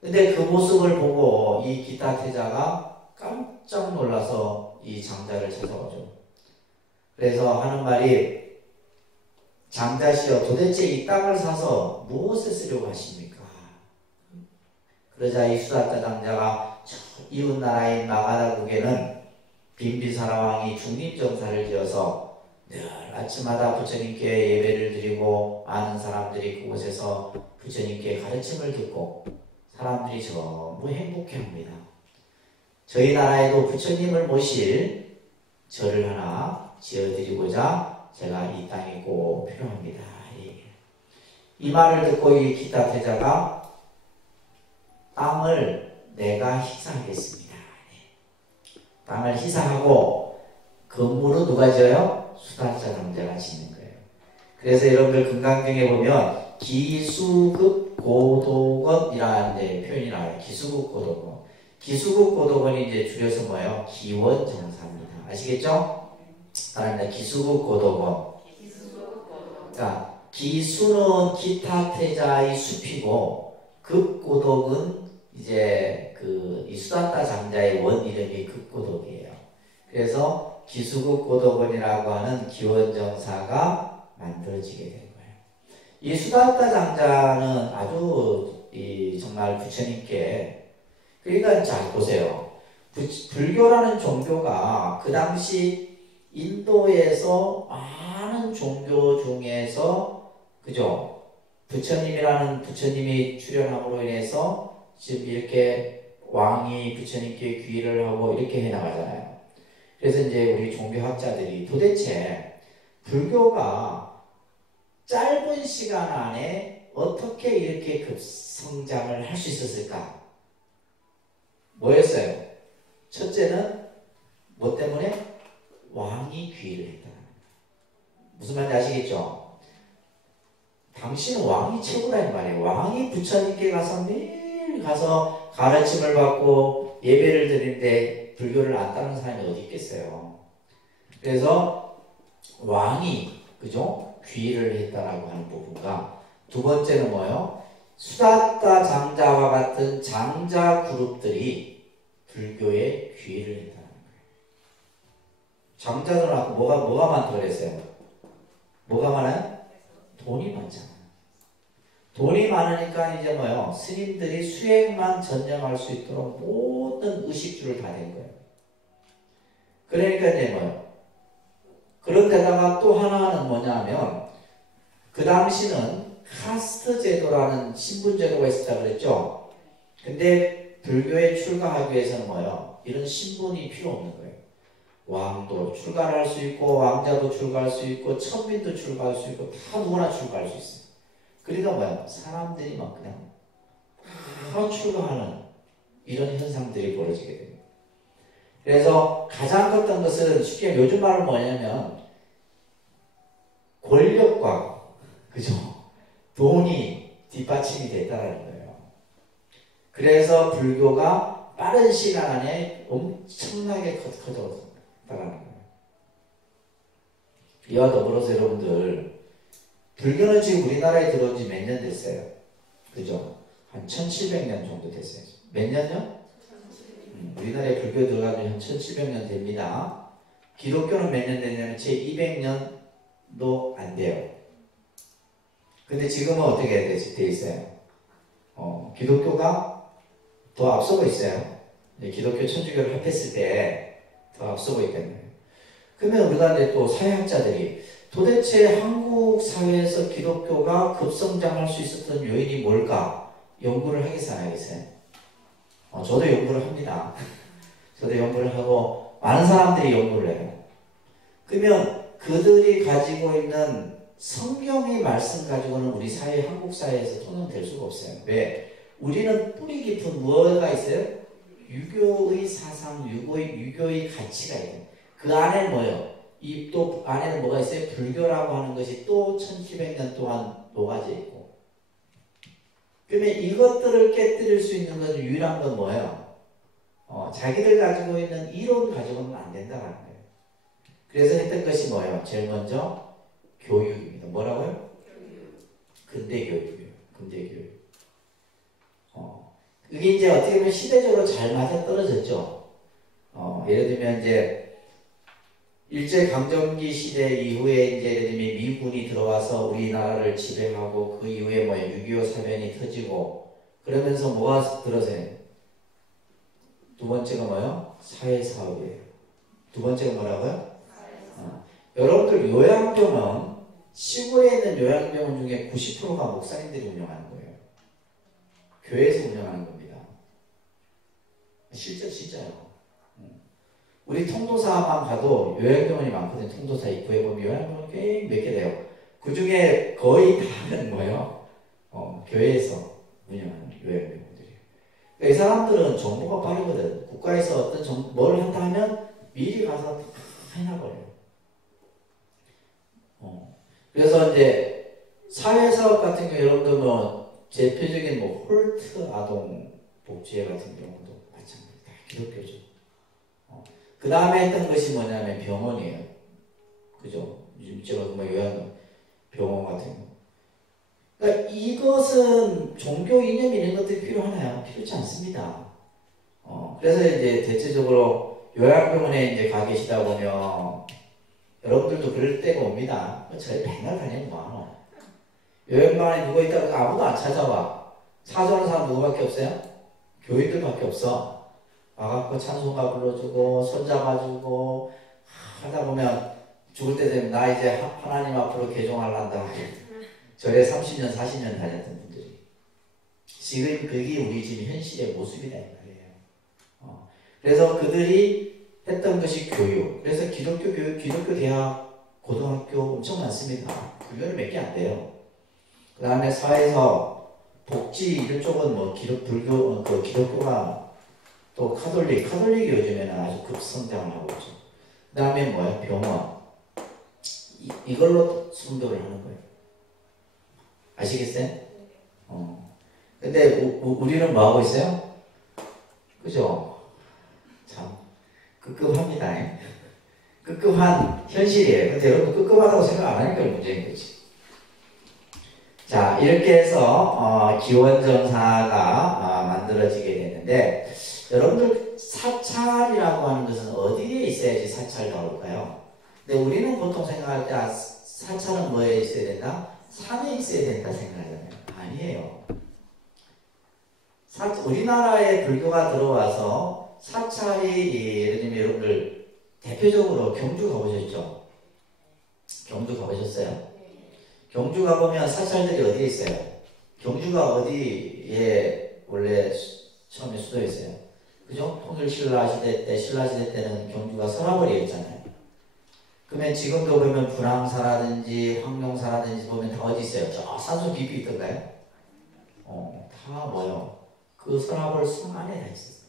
근데 그 모습을 보고 이 기타 태자가 깜짝 놀라서 이 장자를 찾아오죠. 그래서 하는 말이 장자시여 도대체 이 땅을 사서 무엇에 쓰려고 하십니까? 그러자 이 수다타 장자가 이웃 나라인 마가다국에는 빈비사라 왕이 중립정사를 지어서 늘 아침마다 부처님께 예배를 드리고 아는 사람들이 그곳에서 부처님께 가르침을 듣고 사람들이 전부 행복해합니다. 저희 나라에도 부처님을 모실 절을 하나 지어드리고자 제가 이 땅이 꼭 필요합니다. 이 말을 듣고 이 기타 태자가 땅을 내가 희사하겠습니다. 땅을 희사하고 건물은 누가 지어요? 수다타 장자가 짓는 거예요. 그래서 여러분들 금강경에 보면 기수급 고도건이라는 표현이 나와요. 기수급 고도건. 기수급 고도건이 이제 줄여서 뭐예요? 기원정사입니다. 아시겠죠? 따라합니다. 기수급 고도건. 그러니까 기수는 기타 태자의 숲이고 급고독은 이제 이 수다타 장자의 원 이름이 급고독이에요. 그래서 기수급고독원이라고 하는 기원정사가 만들어지게 된 거예요. 이 수다타 장자는 아주 정말 부처님께 그러니까 잘 보세요. 불교라는 종교가 그 당시 인도에서 많은 종교 중에서 그죠? 부처님이 출현함으로 인해서 지금 이렇게 왕이 부처님께 귀의를 하고 이렇게 해나가잖아요. 그래서 이제 우리 종교학자들이 도대체 불교가 짧은 시간 안에 어떻게 이렇게 급성장을 할 수 있었을까? 뭐였어요? 첫째는 뭐 때문에? 왕이 귀의를 했다. 무슨 말인지 아시겠죠? 당신은 왕이 최고라는 말이에요. 왕이 부처님께 가서 매일 가서 가르침을 받고 예배를 드리는데 불교를 안 따르는 사람이 어디 있겠어요. 그래서 왕이 그죠? 귀의를 했다라고 하는 부분과 두 번째는 뭐예요? 수다타 장자와 같은 장자 그룹들이 불교에 귀의를 했다는 거예요. 장자들은 아까 뭐가 많다고 그랬어요? 뭐가 많아요? 돈이 많잖아요. 돈이 많으니까 이제 뭐예요? 스님들이 수행만 전념할 수 있도록 모든 의식주를 다 낸 거예요. 그러니까 이제 뭐예요? 그런데다가 또 하나는 뭐냐면 그 당시는 카스트 제도라는 신분 제도가 있었다 그랬죠. 근데 불교에 출가하기 위해서는 뭐예요? 이런 신분이 필요 없는 거예요. 왕도 출가를 할 수 있고 왕자도 출가할 수 있고 천민도 출가할 수 있고 다 누구나 출가할 수 있어요. 그러니까 뭐예요? 사람들이 막 그냥 다 출가하는 이런 현상들이 벌어지게 됩니다. 그래서 가장 컸던 것은 쉽게 요즘 말은 뭐냐면 권력과 그죠? 돈이 뒷받침이 됐다는 거예요. 그래서 불교가 빠른 시간 안에 엄청나게 커졌다는 거예요. 이와 더불어서 여러분들 불교는 지금 우리나라에 들어온 지 몇 년 됐어요? 그죠? 한 1700년 정도 됐어요. 몇 년요? 우리나라에 불교 들어간 지 한 1700년 됩니다. 기독교는 몇 년 됐냐면 제 200년도 안 돼요. 근데 지금은 어떻게 돼 있어요? 기독교가 더 앞서고 있어요. 기독교 천주교를 합했을 때 더 앞서고 있겠네요. 그러면 우리가 이제 또 사회학자들이 도대체 한국 사회에서 기독교가 급성장할 수 있었던 요인이 뭘까? 연구를 하겠어요, 안 하겠어요? 저도 연구를 합니다. 저도 연구를 하고 많은 사람들이 연구를 해요. 그러면 그들이 가지고 있는 성경의 말씀 가지고는 우리 사회, 한국 사회에서 통용될 수가 없어요. 왜? 우리는 뿌리 깊은 뭐가 있어요? 유교의 사상, 유교의 가치가 있는. 그 안에 뭐예요? 이 또 안에는 뭐가 있어요? 불교라고 하는 것이 또 1700년 동안 녹아져 있고. 그러면 이것들을 깨뜨릴 수 있는 건 유일한 건 뭐예요? 자기들 가지고 있는 이론 가지고는 안 된다는 거예요. 그래서 했던 것이 뭐예요? 제일 먼저 교육입니다. 뭐라고요? 근대 교육이에요. 근대 교육. 이게 이제 어떻게 보면 시대적으로 잘 맞아 떨어졌죠. 예를 들면 이제 일제강점기 시대 이후에 이제 예를 들면 미군이 들어와서 우리나라를 지배하고 그 이후에 뭐 6.25 사변이 터지고 그러면서 뭐가 들어서요? 두 번째가 뭐예요? 사회사업이에요. 두 번째가 뭐라고요? 여러분들 요양병원, 시골에 있는 요양병원 중에 90%가 목사님들이 운영하는 거예요. 교회에서 운영하는 겁니다. 진짜요. 우리 통도사만 가도 요양병원이 많거든요. 통도사 입구에 보면 요양병원 꽤 몇 개 돼요. 그 중에 거의 다는 뭐예요? 교회에서 운영하는 요양병원들이에요. 그러니까 이 사람들은 정보가 빠르거든. 국가에서 어떤 뭘 한다 하면 미리 가서 다 해놔버려요. 그래서 이제 사회사업 같은 경우 여러분들 뭐 대표적인 뭐 홀트 아동 복지회 같은 경우도 마찬가지 다 기독교죠. 그 다음에 했던 것이 뭐냐면 병원이에요. 그죠? 제가 뭐 요양병원 같은 거. 그러니까 이것은 종교 이념 이런 것들이 필요하나요? 필요치 않습니다. 그래서 이제 대체적으로 요양병원에 이제 가 계시다 보면 여러분들도 그럴 때가 옵니다. 저희 맨날 다니는 거 많아. 요양병원에 누가 있다고 아무도 안 찾아와. 사주하는 사람 누구밖에 없어요? 교인들밖에 없어. 와갖고 찬송가 불러주고 손잡아주고 하다 보면 죽을 때 되면 나 이제 하나님 앞으로 개종하려한다. 절에 30년 40년 다녔던 분들이 지금 그게 우리 지금 현실의 모습이다 이 말이에요. 그래서 그들이 했던 것이 교육. 그래서 기독교 교육, 기독교 대학, 고등학교 엄청 많습니다. 그거는 몇 개 안 돼요. 그 다음에 사회에서 복지 이런 쪽은 뭐 불교, 기독교가 또 카톨릭이 요즘에는 아주 급성장을 하고 있죠. 그 다음에 뭐야? 병원. 이걸로 순교를 하는 거예요. 아시겠어요? 근데 우리는 뭐 하고 있어요? 그죠? 참 급급합니다. 급급한 현실이에요. 근데 여러분 급급하다고 생각 안 하니까 문제인 거지. 자, 이렇게 해서 기원정사가 만들어지게 되는데 여러분들 사찰이라고 하는 것은 어디에 있어야지 사찰 나올까요? 근데 우리는 보통 생각할 때 사찰은 뭐에 있어야 된다? 산에 있어야 된다 생각하잖아요. 아니에요. 우리나라에 불교가 들어와서 사찰이 예를 들면 여러분들 대표적으로 경주 가보셨죠? 경주 가보셨어요? 경주 가보면 사찰들이 어디에 있어요? 경주가 어디에 원래 처음에 수도였어요? 그죠? 통일 신라시대 때는 경주가 서라벌이었잖아요. 그러면 지금도 보면 분황사라든지 황룡사라든지 보면 다 어디 있어요? 저 산속 깊이 있던가요? 다 뭐요? 그 서라벌 성 안에 다 있었어요.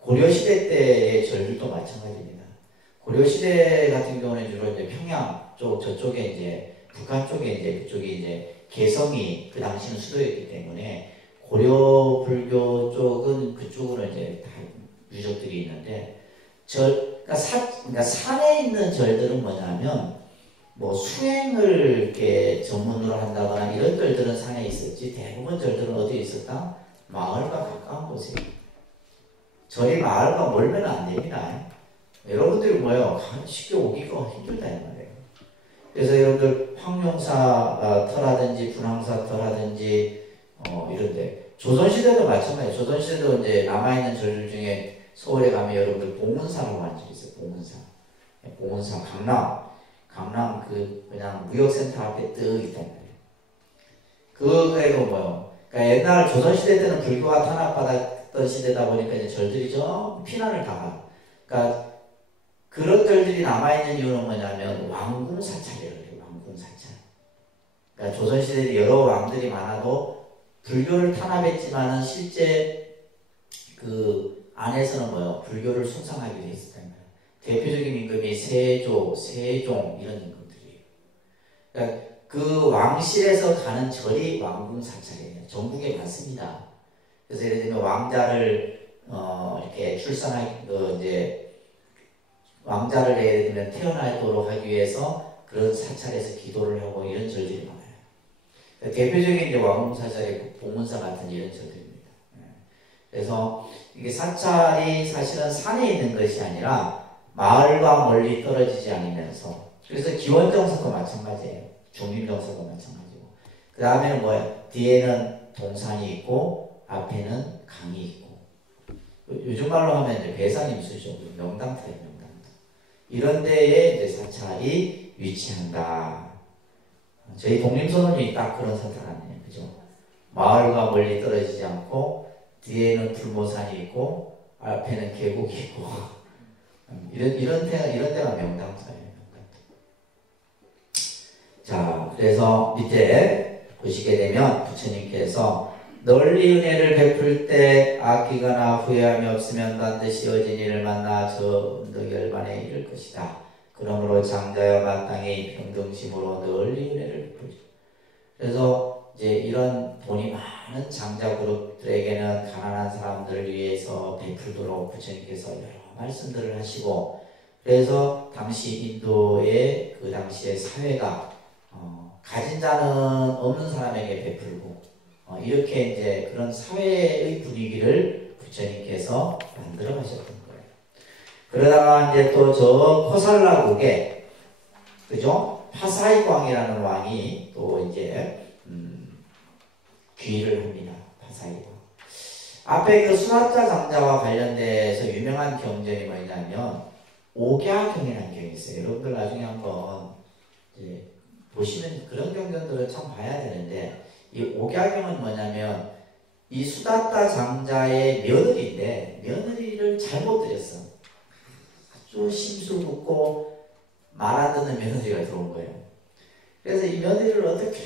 고려시대 때의 절들도 마찬가지입니다. 고려시대 같은 경우는 주로 이제 평양 쪽, 저쪽에 이제, 북한 쪽에 이제, 그쪽에 이제, 개성이 그 당시는 수도였기 때문에, 고려 불교 쪽은 그쪽으로 이제 다 유적들이 있는데, 그러니까 산에 있는 절들은 뭐냐면, 뭐 수행을 이렇게 전문으로 한다거나 이런 절들은 산에 있었지, 대부분 절들은 어디에 있었다? 마을과 가까운 곳에. 절이 마을과 멀면 안 됩니다. 여러분들이 뭐예요? 쉽게 오기가 힘들다 이 말이에요. 그래서 여러분들 황룡사 터라든지 분황사 터라든지 이런데 조선시대도 마찬가지예요. 조선시대도 이제 남아있는 절들 중에 서울에 가면 여러분들 봉은사라고 하는 절이 있어요. 봉은사 강남 그냥 무역센터 앞에 뜨 있단 말이에요. 그래도 뭐요? 그러니까 옛날 조선시대 때는 불교가 탄압받았던 시대다 보니까 이제 절들이 좀 피난을 당하고 그러니까 그런 절들이 남아있는 이유는 뭐냐면 왕궁사찰이에요. 왕궁사찰. 그러니까 조선시대에 여러 왕들이 많아도 불교를 탄압했지만은 실제 그 안에서는 뭐요? 불교를 숭상하게 돼 있었단 말이에요. 대표적인 임금이 세조, 세종 이런 임금들이에요. 그러니까 그 왕실에서 가는 절이 왕궁 사찰이에요. 전국에 많습니다. 그래서 예를 들면 왕자를 이렇게 출산할 이제 왕자를 예를 들면 태어나도록 하기 위해서 그런 사찰에서 기도를 하고 이런 절들이 많아요. 그러니까 대표적인 이제 왕궁 사찰의 봉문사 같은 이런 절들입니다. 그래서 이게 사찰이 사실은 산에 있는 것이 아니라 마을과 멀리 떨어지지 않으면서, 그래서 기원정서도 마찬가지예요. 중림정서도 마찬가지고, 그 다음에는 뭐예요? 뒤에는 동산이 있고 앞에는 강이 있고, 요즘 말로 하면 이제 배산임수죠. 명당터예요. 명당터. 이런 데에 이제 사찰이 위치한다. 저희 독립선언이 딱 그런 사찰 아니에요. 그죠? 마을과 멀리 떨어지지 않고 뒤에는 불모산이 있고 앞에는 계곡이 있고 이런 데가 명당터예요. 자, 그래서 밑에 보시게 되면 부처님께서 널리 은혜를 베풀 때 아끼거나 후회함이 없으면 반드시 어진이를 만나 저 언덕열반에 이를 것이다. 그러므로 장자여 마땅히 평등심으로 널리 은혜를 베풀죠. 그래서 이제 이런 돈이 많은 장자 그룹들에게는 가난한 사람들을 위해서 베풀도록 부처님께서 여러 말씀들을 하시고, 그래서 당시 인도의 그 당시의 사회가 가진 자는 없는 사람에게 베풀고 이렇게 이제 그런 사회의 분위기를 부처님께서 만들어 가셨던 거예요. 그러다가 이제 또 저 코살라국에, 그죠? 파사이광이라는 왕이 또 이제 귀의를 합니다. 파사이광. 앞에 그 수납자 장자와 관련돼서 유명한 경전이 뭐냐면 옥야경이라는 경이 있어요. 여러분들 나중에 한번 이제 보시면 그런 경전들을 참 봐야 되는데, 이 옥야경은 뭐냐면 이 수다타 장자의 며느리인데 며느리를 잘못 들였어. 아주 심술궂고 말 안 듣는 며느리가 들어온 거예요. 그래서 이 며느리를 어떻게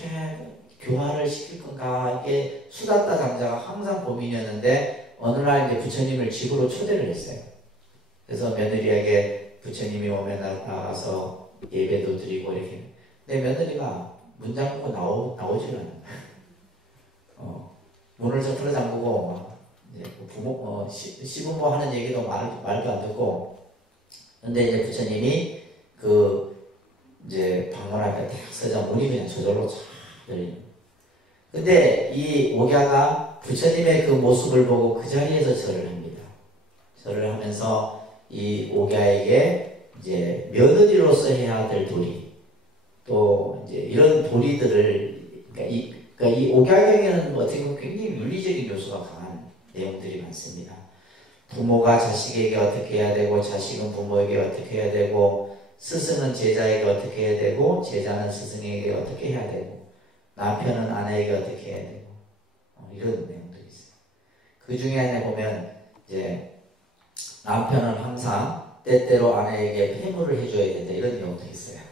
교화를 시킬 건가, 이게 수다타 장자가 항상 고민이었는데 어느 날 이제 부처님을 집으로 초대를 했어요. 그래서 며느리에게 부처님이 오면 나가서 예배도 드리고 이렇게. 내 며느리가 문 잠그고 나오질 않아. 문을 저틀어 잠그고 이제 부모 시부모 하는 얘기도 말도 안 듣고. 근데 이제 부처님이 그 이제 방문 앞에 딱 서자 문이 그냥 저절로 쫙 열리는. 근데 이 옥야가 부처님의 그 모습을 보고 그 자리에서 절을 합니다. 절을 하면서 이 옥야에게 이제 며느리로서 해야 될 도리, 또 이제 이런 도리들을, 그러니까 이 옥야경에는 어떻게 보면 굉장히 윤리적인 요소가 강한 내용들이 많습니다. 부모가 자식에게 어떻게 해야 되고, 자식은 부모에게 어떻게 해야 되고, 스승은 제자에게 어떻게 해야 되고, 제자는 스승에게 어떻게 해야 되고, 남편은 아내에게 어떻게 해야 되고, 이런 내용들이 있어요. 그 중에 하나 보면 이제 남편은 항상 때때로 아내에게 폐물을 해줘야 된다, 이런 내용도 있어요.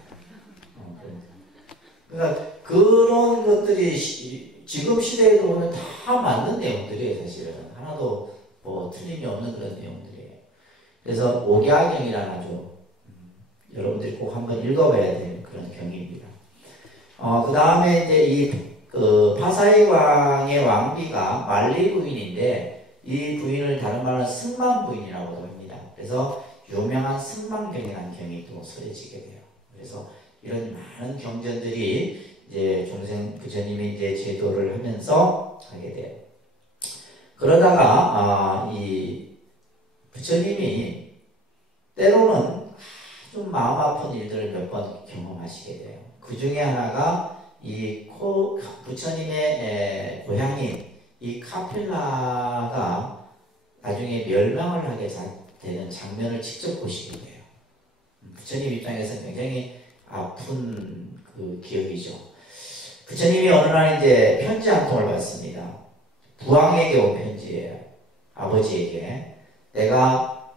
그러니까 그런 것들이 지금 시대에도 보면 다 맞는 내용들이에요. 사실은 하나도 뭐 틀림이 없는 그런 내용들이에요. 그래서 옥야경이라는 아주 여러분들이 꼭 한번 읽어봐야 되는 그런 경입니다. 그 다음에 이제 이 그 파사이광의 왕비가 말리 부인인데, 이 부인을 다른 말로 승만 부인이라고도 합니다. 그래서 유명한 승만경이라는 경이 또 서려지게 돼요. 그래서 이런 많은 경전들이 이제 중생 부처님이 이제 제도를 하면서 하게 돼요. 그러다가 이 부처님이 때로는 좀 마음 아픈 일들을 몇 번 경험하시게 돼요. 그 중에 하나가 이 부처님의 고향인 이 카필라가 나중에 멸망을 하게 되는 장면을 직접 보시게 돼요. 부처님 입장에서 굉장히 아픈 그 기억이죠. 부처님이 어느 날 이제 편지 한 통을 받습니다. 부왕에게 온 편지예요. 아버지에게. 내가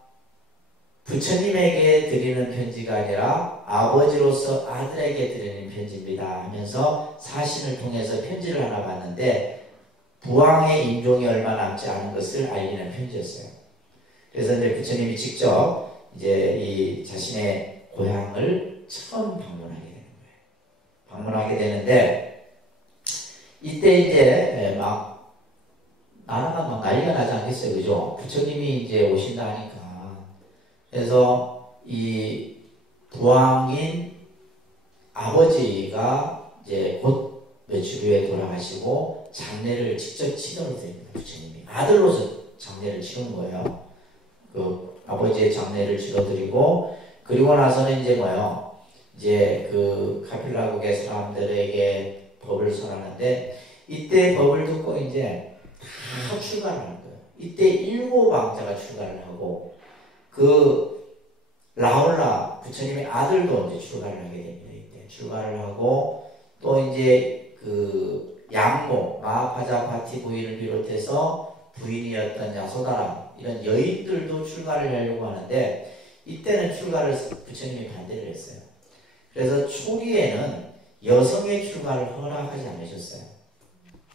부처님에게 드리는 편지가 아니라 아버지로서 아들에게 드리는 편지입니다 하면서 사신을 통해서 편지를 하나 받는데, 부왕의 임종이 얼마 남지 않은 것을 알리는 편지였어요. 그래서 이제 부처님이 직접 이제 이 자신의 고향을 처음 방문하게 되는 거예요. 방문하게 되는데 이때 이제 막 나라가 막 난리가 나지 않겠어요, 그죠? 부처님이 이제 오신다 하니까. 그래서 이 부왕인 아버지가 이제 곧 며칠 후에 돌아가시고 장례를 직접 치러도 됩니다. 부처님이 아들로서 장례를 치른 거예요. 그 아버지의 장례를 치러드리고 그리고 나서는 이제 뭐요? 이제 그 카필라국의 사람들에게 법을 설하는데 이때 법을 듣고 이제 다 출가를 하는 거예요. 이때 일곱 왕자가 출가를 하고 그 라울라 부처님의 아들도 이제 출가를 하게 됩니다. 이때 출가를 하고 또 이제 그 양모 마하파자 파티 부인을 비롯해서 부인이었던 야소다라 이런 여인들도 출가를 하려고 하는데 이때는 출가를 부처님이 반대를 했어요. 그래서 초기에는 여성의 출가를 허락하지 않으셨어요.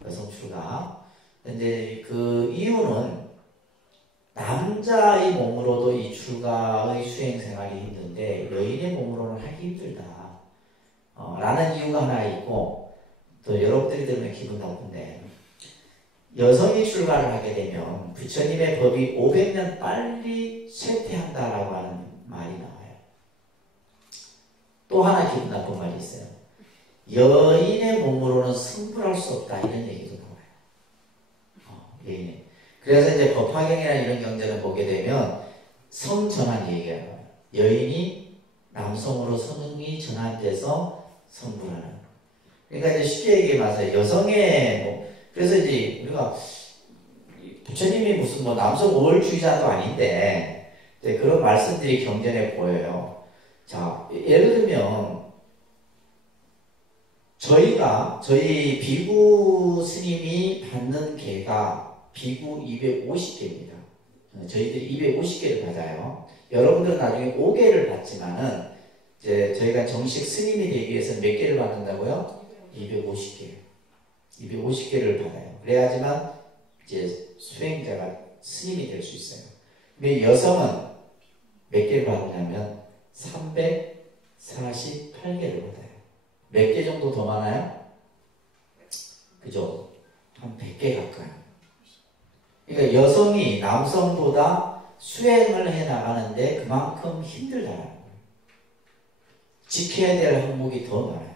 여성 출가. 근데 그 이유는 남자의 몸으로도 이 출가의 수행 생활이 힘든데 여인의 몸으로는 하기 힘들다. 라는 이유가 하나 있고 또 여러분들이 들으면 기분 나쁜데 여성이 출가를 하게 되면 부처님의 법이 500년 빨리 쇠퇴한다라고 하는 말이 나와요. 또 하나 기분 나쁜 말이 있어요. 여인의 몸으로는 승부할 수 없다 이런 얘기도 나와요. 여인의. 그래서 이제 법화경이나 이런 경전을 보게 되면 성전환 얘기가 나와요. 여인이 남성으로 성이 전환돼서 성불하는. 그러니까 이제 쉽게 얘기해 봐서 여성의 뭐 그래서 이제 우리가 부처님이 무슨 뭐 남성 우월주의자도 아닌데 이제 그런 말씀들이 경전에 보여요. 자, 예를 들면 저희 비구 스님이 받는 개가 비구 250개입니다. 저희들이 250개를 받아요. 여러분들은 나중에 5개를 받지만은 이제 저희가 정식 스님이 되기 위해서는 몇 개를 받는다고요? 250개. 250개를 받아요. 그래야지만 이제 수행자가 스님이 될 수 있어요. 근데 여성은 몇 개를 받느냐면 348개를 받아요. 몇 개 정도 더 많아요? 그죠? 한 100개 가까이. 그러니까 여성이 남성보다 수행을 해 나가는데 그만큼 힘들다는 거예요. 지켜야 될 항목이 더 많아요.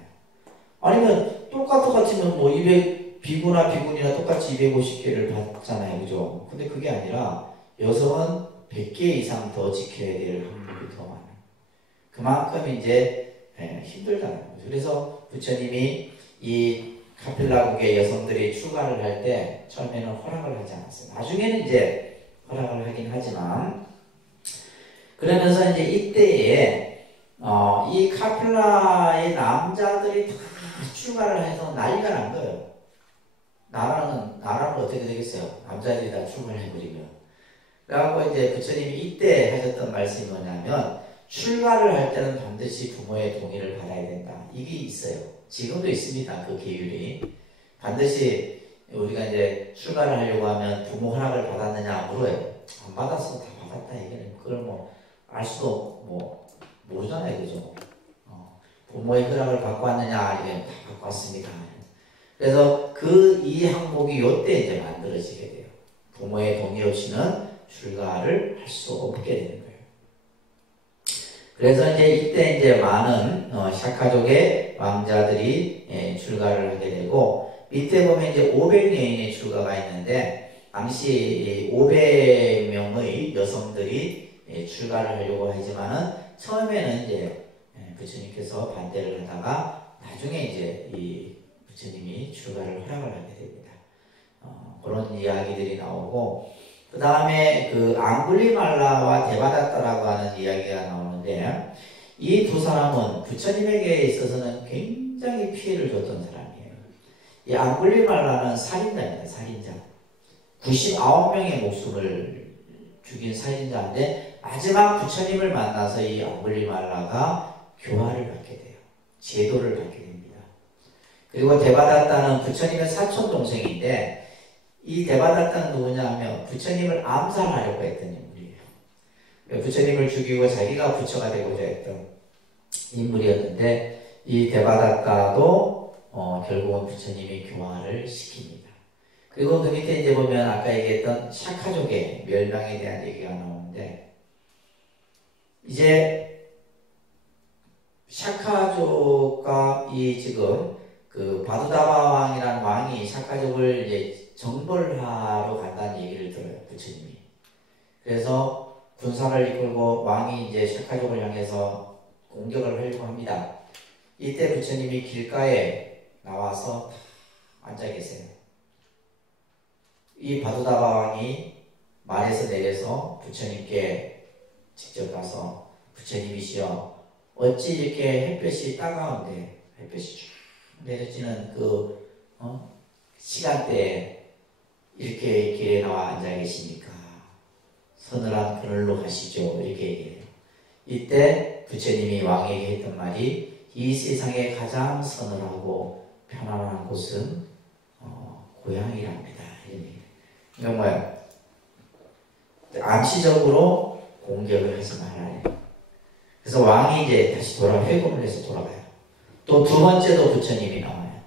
아니면 똑같으면 뭐 200 비구나 비군이나 똑같이 250개를 받잖아요, 그죠? 근데 그게 아니라 여성은 100개 이상 더 지켜야 될 항목이 더 많아요. 그만큼 이제 힘들다는 거죠. 그래서 부처님이 이 카필라국의 여성들이 출가를 할 때 처음에는 허락을 하지 않았어요. 나중에는 이제 허락을 하긴 하지만 그러면서 이제 이때에 이 카필라의 남자들이 다 출가를 해서 난리가 난 거예요. 나라는 어떻게 되겠어요? 남자들이 다 출가를 해버리면. 그래갖고 이제 부처님이 이때 하셨던 말씀이 뭐냐면 출가를 할 때는 반드시 부모의 동의를 받아야 된다. 이게 있어요. 지금도 있습니다. 그 계율이. 반드시 우리가 이제 출가를 하려고 하면 부모 허락을 받았느냐 물어요. 안 받았어. 다 받았다. 얘기는 그걸 뭐 알 수도 뭐 모르잖아요. 그죠? 부모의 허락을 받고 왔느냐 아니면 다 받고 왔습니다. 그래서 이 항목이 요때 이제 만들어지게 돼요. 부모의 동의 없이는 출가를 할 수 없게 되는 거예요. 그래서 이제 이때 이제 많은 샤카족의 왕자들이 출가를 하게 되고 밑에 보면 이제 500여인의 출가가 있는데 당시 500명의 여성들이 출가를 하려고 하지만은 처음에는 이제 부처님께서 반대를 하다가 나중에 이제 이 부처님이 출가를 허락을 하게 됩니다. 그런 이야기들이 나오고 그 다음에 그 앙굴리말라와 데바다타라고 하는 이야기가 나오는데 이 두 사람은 부처님에게 있어서는 굉장히 피해를 줬던 사람이에요. 이 앙굴리말라는 살인자입니다. 살인자. 99명의 목숨을 죽인 살인자인데 마지막 부처님을 만나서 이 앙굴리말라가 교화를 받게 돼요. 제도를 받게 됩니다. 그리고 데바다타는 부처님의 사촌 동생인데 이 데바다타는 누구냐 하면 부처님을 암살하려고 했던 인물이에요. 부처님을 죽이고 자기가 부처가 되고자 했던 인물이었는데 이 데바다타도 결국은 부처님이 교화를 시킵니다. 그리고 그 밑에 이제 보면 아까 얘기했던 샤카족의 멸망에 대한 얘기가 나오는데 이제 샤카족과 이 지금 그 바두다바 왕이라는 왕이 샤카족을 이제 정벌하러 간다는 얘기를 들어요, 부처님이. 그래서 군사를 이끌고 왕이 이제 샤카족을 향해서 공격을 하려고 합니다. 이때 부처님이 길가에 나와서 앉아 계세요. 이 바두다바 왕이 말에서 내려서 부처님께 직접 가서 부처님이시여 어찌 이렇게 햇볕이 따가운데 햇볕이 쭉 내려지는 그 시간대에 이렇게 길에 나와 앉아 계십니까? 서늘한 그늘로 가시죠. 이렇게 얘기해요. 이때 부처님이 왕에게 했던 말이 이 세상에 가장 서늘하고 편안한 곳은 고향이랍니다. 이건 뭐예요? 암시적으로 공격을 하지 말아요. 그래서 왕이 이제 다시 회복을 해서 돌아가요. 또 두 번째도 부처님이 나와요.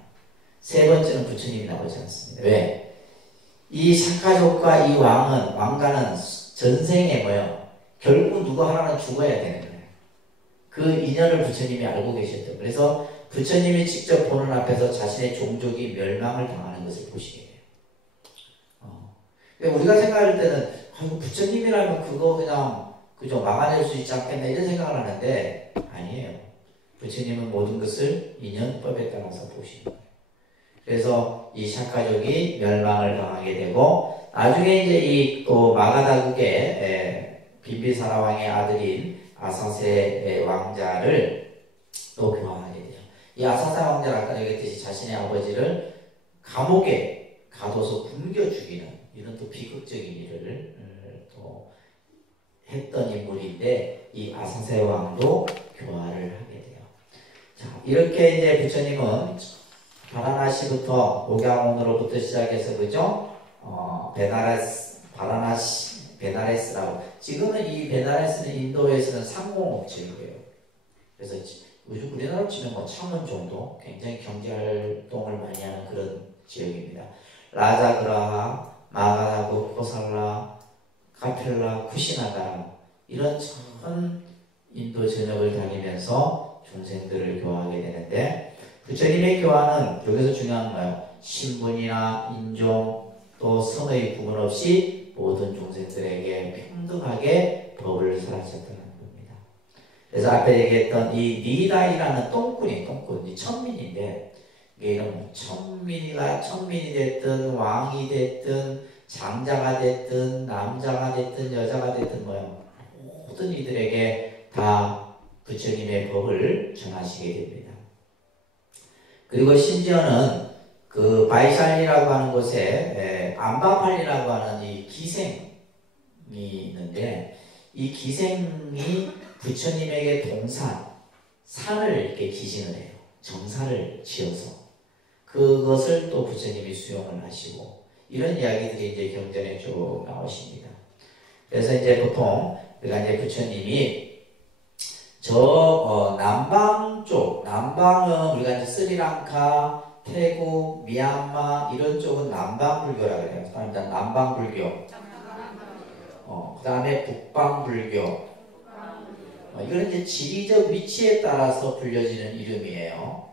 세 번째는 부처님이 나오지 않습니다. 왜? 이 샤카족과 이 왕가는 전생에 뭐예요? 결국 누구 하나는 죽어야 되는 거예요. 그 인연을 부처님이 알고 계셨던. 그래서 부처님이 직접 보는 앞에서 자신의 종족이 멸망을 당하는 것을 보시게 돼요. 우리가 생각할 때는 부처님이라면 그거 그냥 그저 막아낼 수 있지 않겠나 이런 생각을 하는데 아니에요. 부처님은 모든 것을 인연법에 따라서 보시는 거예요. 그래서 이 샤카족이 멸망을 당하게 되고 나중에 이제 이 또 마가다국의 빈비사라 왕의 아들인 아사세 왕자를 또 교화하게 돼요. 이 아사세 왕자는 아까 얘기했듯이 자신의 아버지를 감옥에 가둬서 굶겨 죽이는 이런 또 비극적인 일을 또 했던 인물인데 이 아사세 왕도 교화를 하게 돼요. 자, 이렇게 이제 부처님은 바라나시부터 녹양원으로부터 시작해서 그죠? 베나레스라고. 지금은 이 베나레스는 인도에서는 상공업체이고요. 그래서 우리나라로 치면 뭐 창원 정도 굉장히 경제활동을 많이 하는 그런 지역입니다. 라자그라하, 마가다구, 코살라, 카펠라, 쿠시나가라 이런 전 인도 전역을 다니면서 중생들을 교화하게 되는데 부처님의 교화는 여기서 중요한 거예요. 신분이나 인종 또 성의 구분 없이 모든 중생들에게 평등하게 법을 설하셨다는 겁니다. 그래서 앞에 얘기했던 이 니다이라는 똥꾼, 이 천민인데 이게 천민이 됐든 왕이 됐든 장자가 됐든 남자가 됐든 여자가 됐든 모든 이들에게 다 부처님의 법을 전하시게 됩니다. 그리고 심지어는 그 바이샬리라고 하는 곳에 암바팔리라고 하는 이 기생이 있는데 이 기생이 부처님에게 산을 이렇게 기신을 해요. 정사를 지어서 그것을 또 부처님이 수용을 하시고 이런 이야기들이 이제 경전에 쭉 나오십니다. 그래서 이제 보통 우리가 이제 부처님이 남방 쪽, 남방은 우리가 이제 스리랑카, 태국, 미얀마 이런 쪽은 남방불교라고 해요. 일단 남방불교. 그 다음에 북방불교. 이건 이제 지리적 위치에 따라서 불려지는 이름이에요.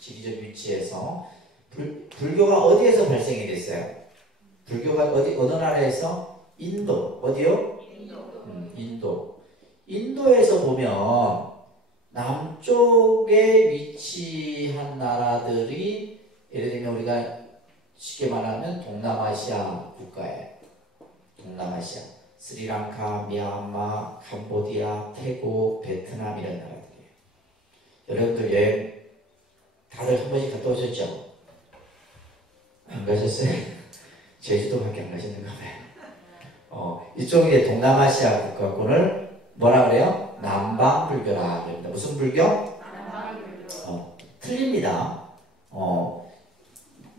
지리적 위치에서. 불교가 어디에서 발생이 됐어요? 불교가 어느 나라에서? 인도. 어디요? 인도. 인도에서 보면 남쪽에 위치한 나라들이 예를 들면 우리가 쉽게 말하면 동남아시아 국가예요. 동남아시아. 스리랑카, 미얀마, 캄보디아, 태국, 베트남 이런 나라들이에요. 여러분들 여행 다들 한 번씩 갔다 오셨죠? 안 가셨어요? 제주도밖에 안 가셨는가 봐요. 이쪽에 동남아시아 국가권을 뭐라 그래요? 남방불교라 그럽니다. 무슨 불교? 남방불교. 틀립니다.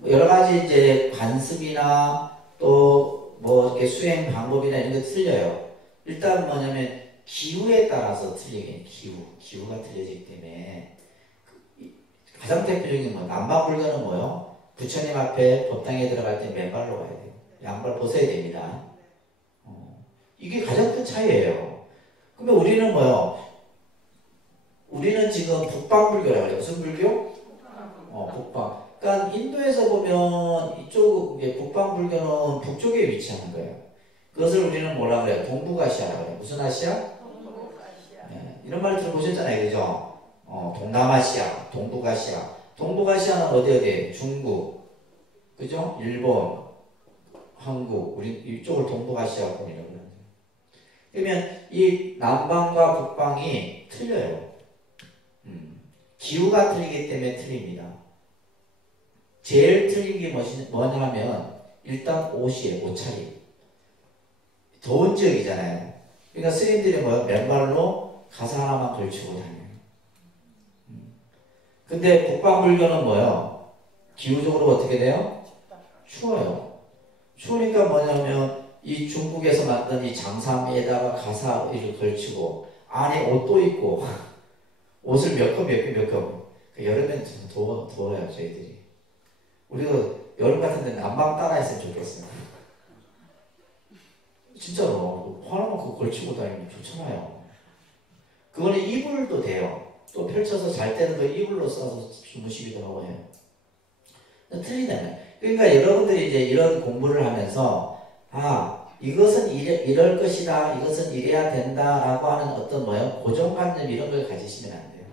여러 가지 이제 관습이나 또 뭐 이렇게 수행 방법이나 이런 게 틀려요. 일단 뭐냐면 기후에 따라서 틀리게 기후가 틀려지기 때문에 가장 대표적인 뭐 남방불교는 뭐요? 부처님 앞에 법당에 들어갈 때 맨발로 가야 돼요. 양발 벗어야 됩니다. 이게 가장 큰 차이예요. 그러면 우리는 뭐요? 우리는 지금 북방불교라고 해요. 무슨 불교? 북방. 그러니까 인도에서 보면 이쪽 북방불교는 북쪽에 위치하는 거예요. 그것을 우리는 뭐라 그래요? 동북아시아라고 해요. 무슨 아시아? 네, 이런 말 들어보셨잖아요. 그죠? 동남아시아, 동북아시아. 동북아시아는 어디? 중국, 그죠? 일본, 한국, 우리 이쪽을 동북아시아권이라고 해요. 그러면 이 남방과 북방이 틀려요. 기후가 틀리기 때문에 틀립니다. 제일 틀린 게 뭐냐면 일단 옷이에요. 옷차림. 더운 지역이잖아요. 그러니까 스님들이 맨발로 가사 하나만 걸치고 다녀요. 근데 북방불교는 뭐예요? 기후적으로 어떻게 돼요? 추워요. 추우니까 뭐냐면 이 중국에서 만든 이 장삼에다가 가사 이렇게 걸치고 안에 옷도 입고 옷을 몇 겹. 여름엔 좀 더워요 저희들이. 우리도 여름 같은 데는 난방 따라 했으면 좋겠어요. 진짜로 하나만 그거 걸치고 다니면 좋잖아요. 그거는 이불도 돼요. 또 펼쳐서 잘 때는 그 이불로 써서 주무시기도 하고 해요. 틀리다면. 그러니까 여러분들이 이제 이런 공부를 하면서 이것은 이럴 것이다, 이것은 이래야 된다라고 하는 어떤 고정관념 이런 걸 가지시면 안 돼요.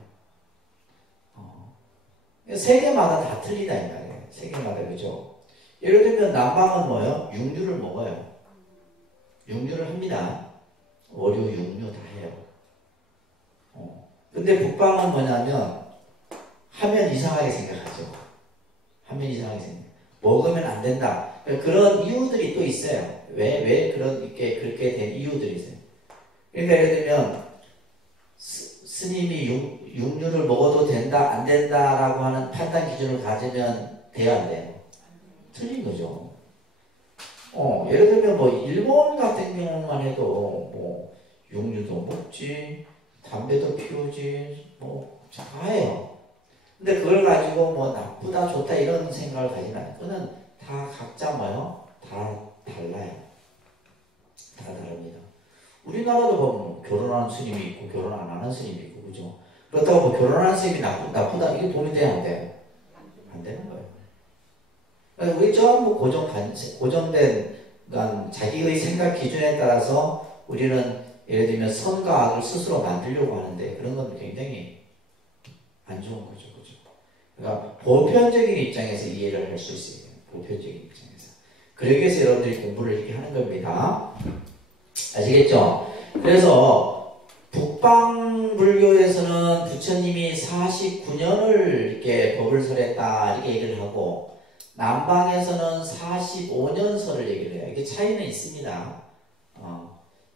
세계마다 다 틀리다 이 말이에요. 세계마다. 그죠? 예를 들면 남방은 육류를 먹어요. 육류를 합니다. 월유, 육류 다 해요. 근데 북방은 뭐냐면 하면 이상하게 생각하죠. 먹으면 안 된다. 그런 이유들이 또 있어요. 왜 그렇게 된 이유들이 있어요. 그러니까 예를 들면 스님이 육류를 먹어도 된다, 안 된다라고 하는 판단 기준을 가지면 돼야 안 돼요? 틀린 거죠. 예를 들면 일본 같은 경우만 해도 육류도 먹지, 담배도 피우지, 다 해요. 근데 그걸 가지고 나쁘다, 좋다 이런 생각을 가지면 안 돼요. 그거는 다 각자 다 달라요. 다 다릅니다. 우리나라도 보면 결혼하는 스님이 있고 결혼 안 하는 스님이 있고, 그죠? 그렇다고 결혼하는 스님이 나쁘다 이게 돈이 돼야 안 돼? 안 되는 거예요. 그러니까 우리 전부 고정된 자기의 생각 기준에 따라서 우리는 예를 들면 선과 악을 스스로 만들려고 하는데 그런 건 굉장히 안 좋은 거죠. 그죠? 그러니까 보편적인 입장에서 이해를 할 수 있어요. 보편적인 입장에서. 그러기 위해서 여러분들이 공부를 이렇게 하는 겁니다. 아시겠죠? 그래서 북방불교에서는 부처님이 49년을 이렇게 법을 설했다 이렇게 얘기를 하고, 남방에서는 45년설을 얘기를 해요. 이게 차이는 있습니다.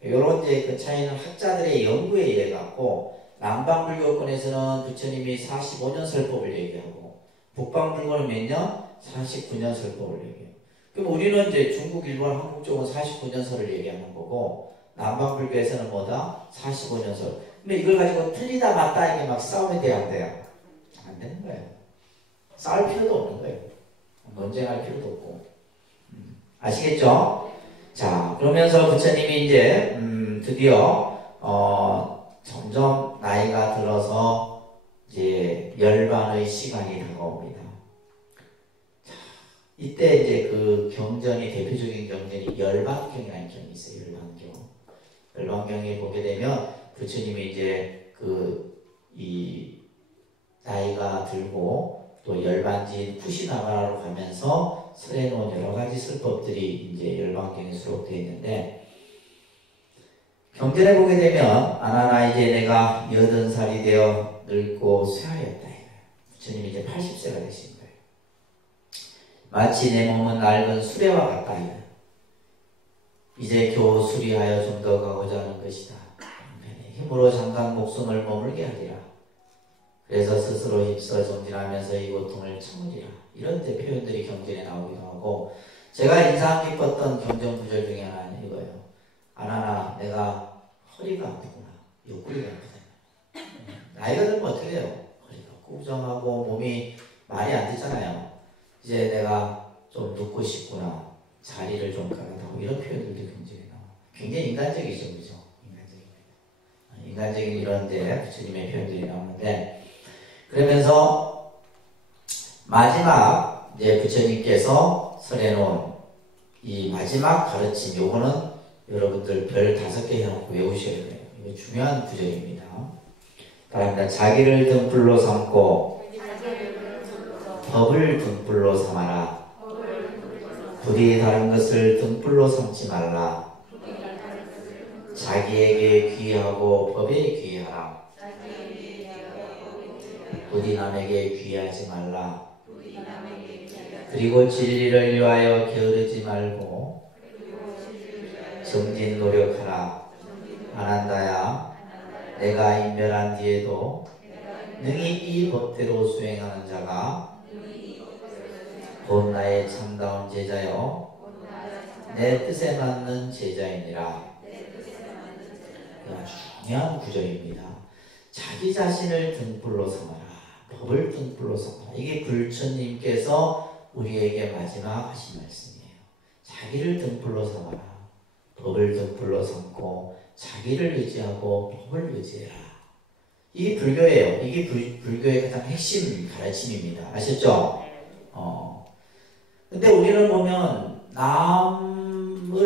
요런 이제 그 차이는 학자들의 연구에 의해 갖고, 남방불교권에서는 부처님이 45년 설법을 얘기하고, 북방불교는 몇 년? 49년 설법을 얘기해요. 그럼 우리는 이제 중국, 일본, 한국 쪽은 49년설을 얘기하는 거고, 남방불교에서는 45년설. 근데 이걸 가지고 틀리다 맞다 이게 막 싸움이 돼야 안 돼요? 안 되는 거예요. 싸울 필요도 없는 거예요. 논쟁할 필요도 없고. 아시겠죠? 자, 그러면서 부처님이 이제 드디어 점점 나이가 들어서 이제 열반의 시간이 다가옵니다. 자, 이때 이제 그 경전이, 대표적인 경전이 열반경이라는 경이 있어요. 열반경에 보게 되면 부처님이 이제 이 나이가 들고 또 열반지인 푸시나가라로 가면서 설해놓은 여러 가지 설법들이 이제 열반경에 수록되어 있는데, 경전에 보게 되면 아나나 이제 내가 80살이 되어 늙고 쇠하였다. 부처님이 이제 80세가 되신 거예요. 마치 내 몸은 낡은 수레와 같다. 이제 겨우 수리하여 좀 더 가고자 하는 것이다. 힘으로 잠깐 목숨을 머물게 하리라. 그래서 스스로 힘써 정진하면서 이 고통을 참으리라. 이런 데 표현들이 경전에 나오기도 하고, 제가 인상 깊었던 경전 구절 중에 하나는 이거예요. 아나나 내가 허리가 아프구나. 옆구리가 아프다. 나이가 들면 어떻게 돼요? 허리가 꾸정하고 몸이 말이 안 되잖아요. 이제 내가 좀 눕고 싶구나. 자리를 좀 가겠다고. 이런 표현들도 굉장히 나와요. 굉장히 인간적이죠. 그죠? 인간적인 이런데 부처님의 표현들이 나오는데, 그러면서 마지막 이제 부처님께서 설해놓은 이 마지막 가르침, 요거는 여러분들 별 5개 해놓고 외우셔야 돼요. 이거 중요한 구절입니다. 따라합니다. 자기를 등불로 삼고 법을 등불로 삼아라. 부디 다른 것을 등불로 삼지 말라. 자기에게 귀하고 법에 귀하라. 부디 남에게 귀하지 말라. 그리고 진리를 위하여 게으르지 말고 정진 노력하라. 안한다야 내가 인멸한 뒤에도 능히 이 법대로 수행하는 자가 곧 나의 참다운 제자여 내 뜻에 맞는 제자이니라. 중요한 구절입니다. 자기 자신을 등불로 삼아라. 법을 등불로 삼아라. 이게 불처님께서 우리에게 마지막 하신 말씀이에요. 자기를 등불로 삼아라. 법을 등불로 삼고 자기를 의지하고 법을 의지해라. 이게 불교예요. 이게 불교의 가장 핵심 가르침입니다. 아셨죠? 근데 우리는 보면 남을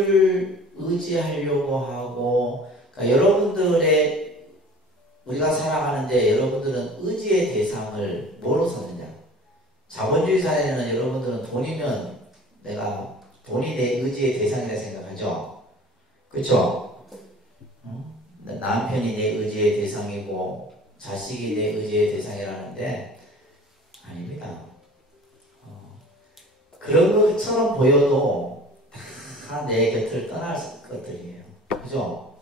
의지하려고 하고, 그러니까 여러분들의 우리가 살아가는데 여러분들은 의지의 대상을 뭐로 삼느냐? 자본주의 사회에는 여러분들은 돈이면 돈이 내 의지의 대상이라 생각하죠? 그렇죠? 남편이 내 의지의 대상이고 자식이 내 의지의 대상이라는데 아닙니다. 그런 것처럼 보여도 다 내 곁을 떠날 것들이에요. 그죠?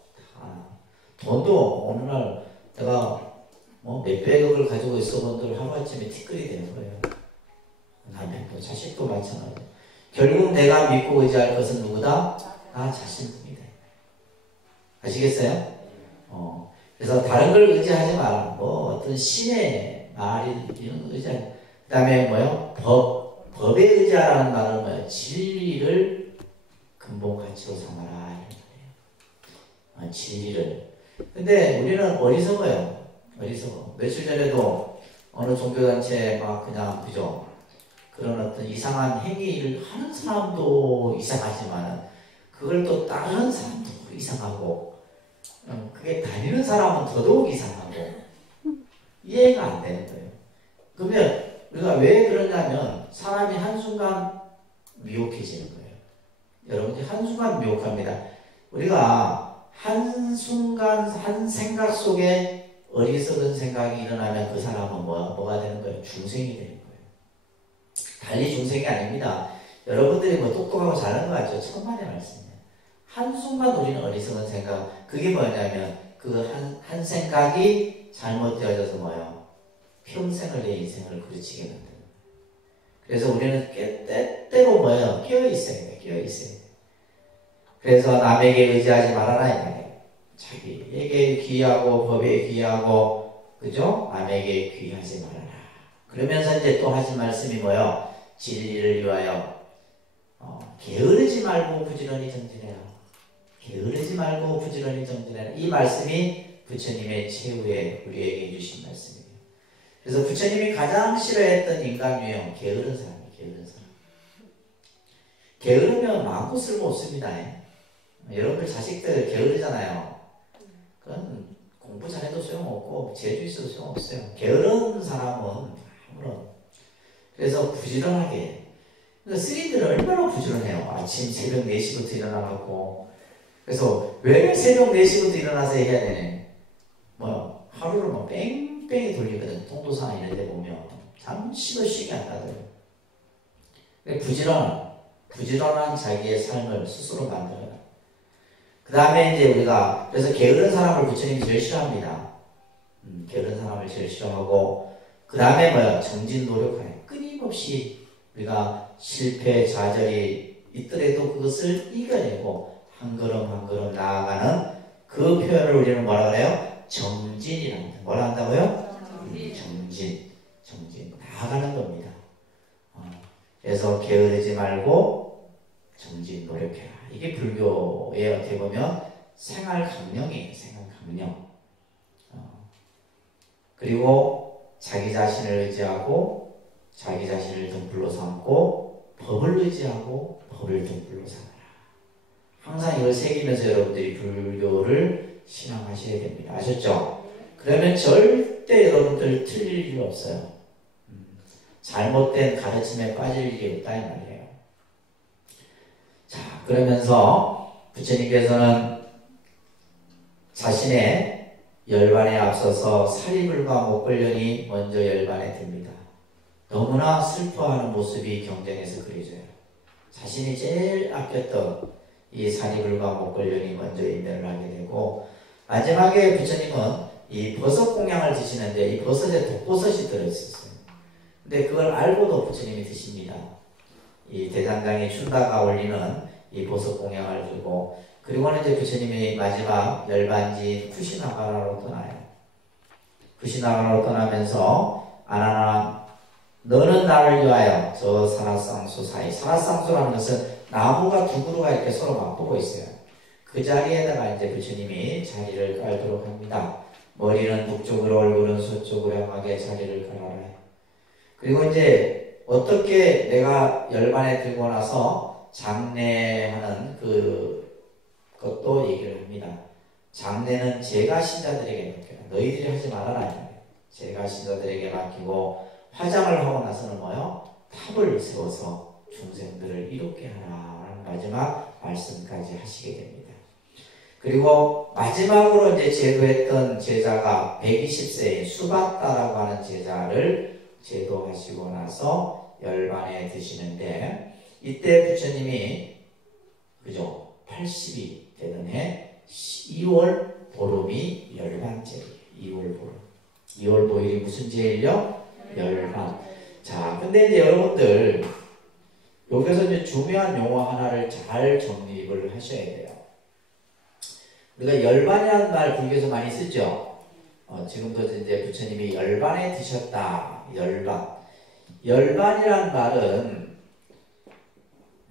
돈도 어느 날 내가 몇백억을 가지고 있어본들 하루아침에 티끌이 되는 거예요. 남편도 자식도 마찬가지예요. 결국 내가 믿고 의지할 것은 누구다? 나 자신입니다. 아시겠어요? 그래서 다른 걸 의지하지 마라. 어떤 신의 말이 이런 거 의지하지. 그 다음에 법에 의지하라는 말은 뭐예요? 진리를 근본 가치로 삼아라. 이런 거예요. 진리를. 근데 우리는 어리석어요. 어리석어. 며칠 전에도 어느 종교단체에 그냥, 그죠? 그런 어떤 이상한 행위를 하는 사람도 이상하지만, 그걸 또 따르는 사람도 이상하고, 그게 다니는 사람은 더더욱 이상하고, 이해가 안 되는 거예요. 그러면 우리가 왜 그러냐면, 사람이 한순간 미혹해지는 거예요. 여러분들 한순간 미혹합니다. 우리가 한순간 한 생각 속에 어리석은 생각이 일어나면 그 사람은 뭐가 되는 거예요? 중생이 되는 거예요. 달리 중생이 아닙니다. 여러분들이 똑똑하고 잘하는 거 같죠? 천만의 말씀이에요. 한순간 우리는 어리석은 생각, 그게 뭐냐면 그 한 생각이 잘못되어져서 뭐예요? 평생을 내 인생을 그르치게 만드는 거예요. 그래서 우리는 때때로 뭐예요? 깨어있어야 돼. 깨어있어야 돼. 그래서 남에게 의지하지 말아라. 이 말이에요. 자기에게 귀하고 법에 귀하고, 그죠? 남에게 귀하지 말아라. 그러면서 이제 또 하신 말씀이 뭐예요? 진리를 위하여 게으르지 말고 부지런히 정진해라. 게으르지 말고 부지런히 정진해라. 이 말씀이 부처님의 최후에 우리에게 주신 말씀이에요. 그래서 부처님이 가장 싫어했던 인간 유형, 게으른 사람이에요. 게으른 사람. 게으르면 마음껏 쓸모 없습니다. 여러분들 자식들 게으르잖아요. 그건 공부 잘해도 소용없고 재주 있어도 소용없어요. 게으른 사람은 아무런. 그래서 부지런하게. 그러니까 스님들은 얼마나 부지런해요. 아침 새벽 4시부터 일어나갖고. 그래서 왜 새벽 4시부터 일어나서 해야 되네. 하루를 뺑뺑이 돌리거든. 통도사 이런 데 보면. 잠시도 쉬게 안 나더라고요. 부지런한 자기의 삶을 스스로 만들어요. 그 다음에 이제 우리가, 그래서 게으른 사람을 부처님이 제일 싫어합니다. 게으른 사람을 제일 싫어하고, 그 다음에 뭐야? 정진 노력하네. 끊임없이 우리가 실패, 좌절이 있더라도 그것을 이겨내고 한 걸음 한 걸음 나아가는 그 표현을 우리는 뭐라 그래요? 정진이랍니다. 뭐라 한다고요? 정진. 나아가는 겁니다. 그래서 게으르지 말고 정진 노력해라. 이게 불교의 어떻게 보면 생활 강령이에요. 생활 강령. 그리고 자기 자신을 의지하고 자기 자신을 등불로 삼고 법을 의지하고 법을 등불로 삼아라. 항상 이걸 새기면서 여러분들이 불교를 신앙하셔야 됩니다. 아셨죠? 그러면 절대 여러분들 틀릴 일이 없어요. 잘못된 가르침에 빠질 일이 없다 이 말이에요. 자, 그러면서 부처님께서는 자신의 열반에 앞서서 사리불과 목걸련이 먼저 열반에 듭니다. 너무나 슬퍼하는 모습이 경전에서 그려져요. 자신이 제일 아꼈던 이 사리불과 목걸련이 먼저 인멸을 하게 되고, 마지막에 부처님은 이 버섯 공양을 드시는데 이 버섯에 독버섯이 들어있었어요. 근데 그걸 알고도 부처님이 드십니다. 이 대장장이 춘다가 올리는 이 버섯 공양을 들고, 그리고는 이제 부처님이 마지막 열반지 쿠시나가라로 떠나요. 쿠시나가라로 떠나면서 아나나 너는 나를 위하여 저 사라쌍수 사이, 사라쌍수라는 것은 나무가 두 그루가 이렇게 서로 맞붙고 있어요. 그 자리에다가 이제 부처님이 자리를 깔도록 합니다. 머리는 북쪽으로, 얼굴은 서쪽으로 향하게 자리를 깔아라. 그리고 이제 어떻게 내가 열반에 들고 나서 장례하는 그것도 얘기를 합니다. 장례는 제가 신자들에게 맡겨라. 너희들이 하지 말아라. 제가 신자들에게 맡기고 화장을 하고 나서는 뭐요? 탑을 세워서 중생들을 이롭게 하라는 마지막 말씀까지 하시게 됩니다. 그리고 마지막으로 이제 제도했던 제자가 120세인 수바따라고 하는 제자를 제도하시고 나서 열반에 드시는데, 이때 부처님이 그죠? 80이 되던 해 2월 보름이 열반제예요. 2월 보름. 2월 보름이 무슨 제일요? 열반. 자, 근데 이제 여러분들 여기서 이제 중요한 용어 하나를 잘 정립을 하셔야 돼요. 우리가 열반이라는 말 불교에서 많이 쓰죠. 지금도 이제 부처님이 열반에 드셨다. 열반. 열반이라는 말은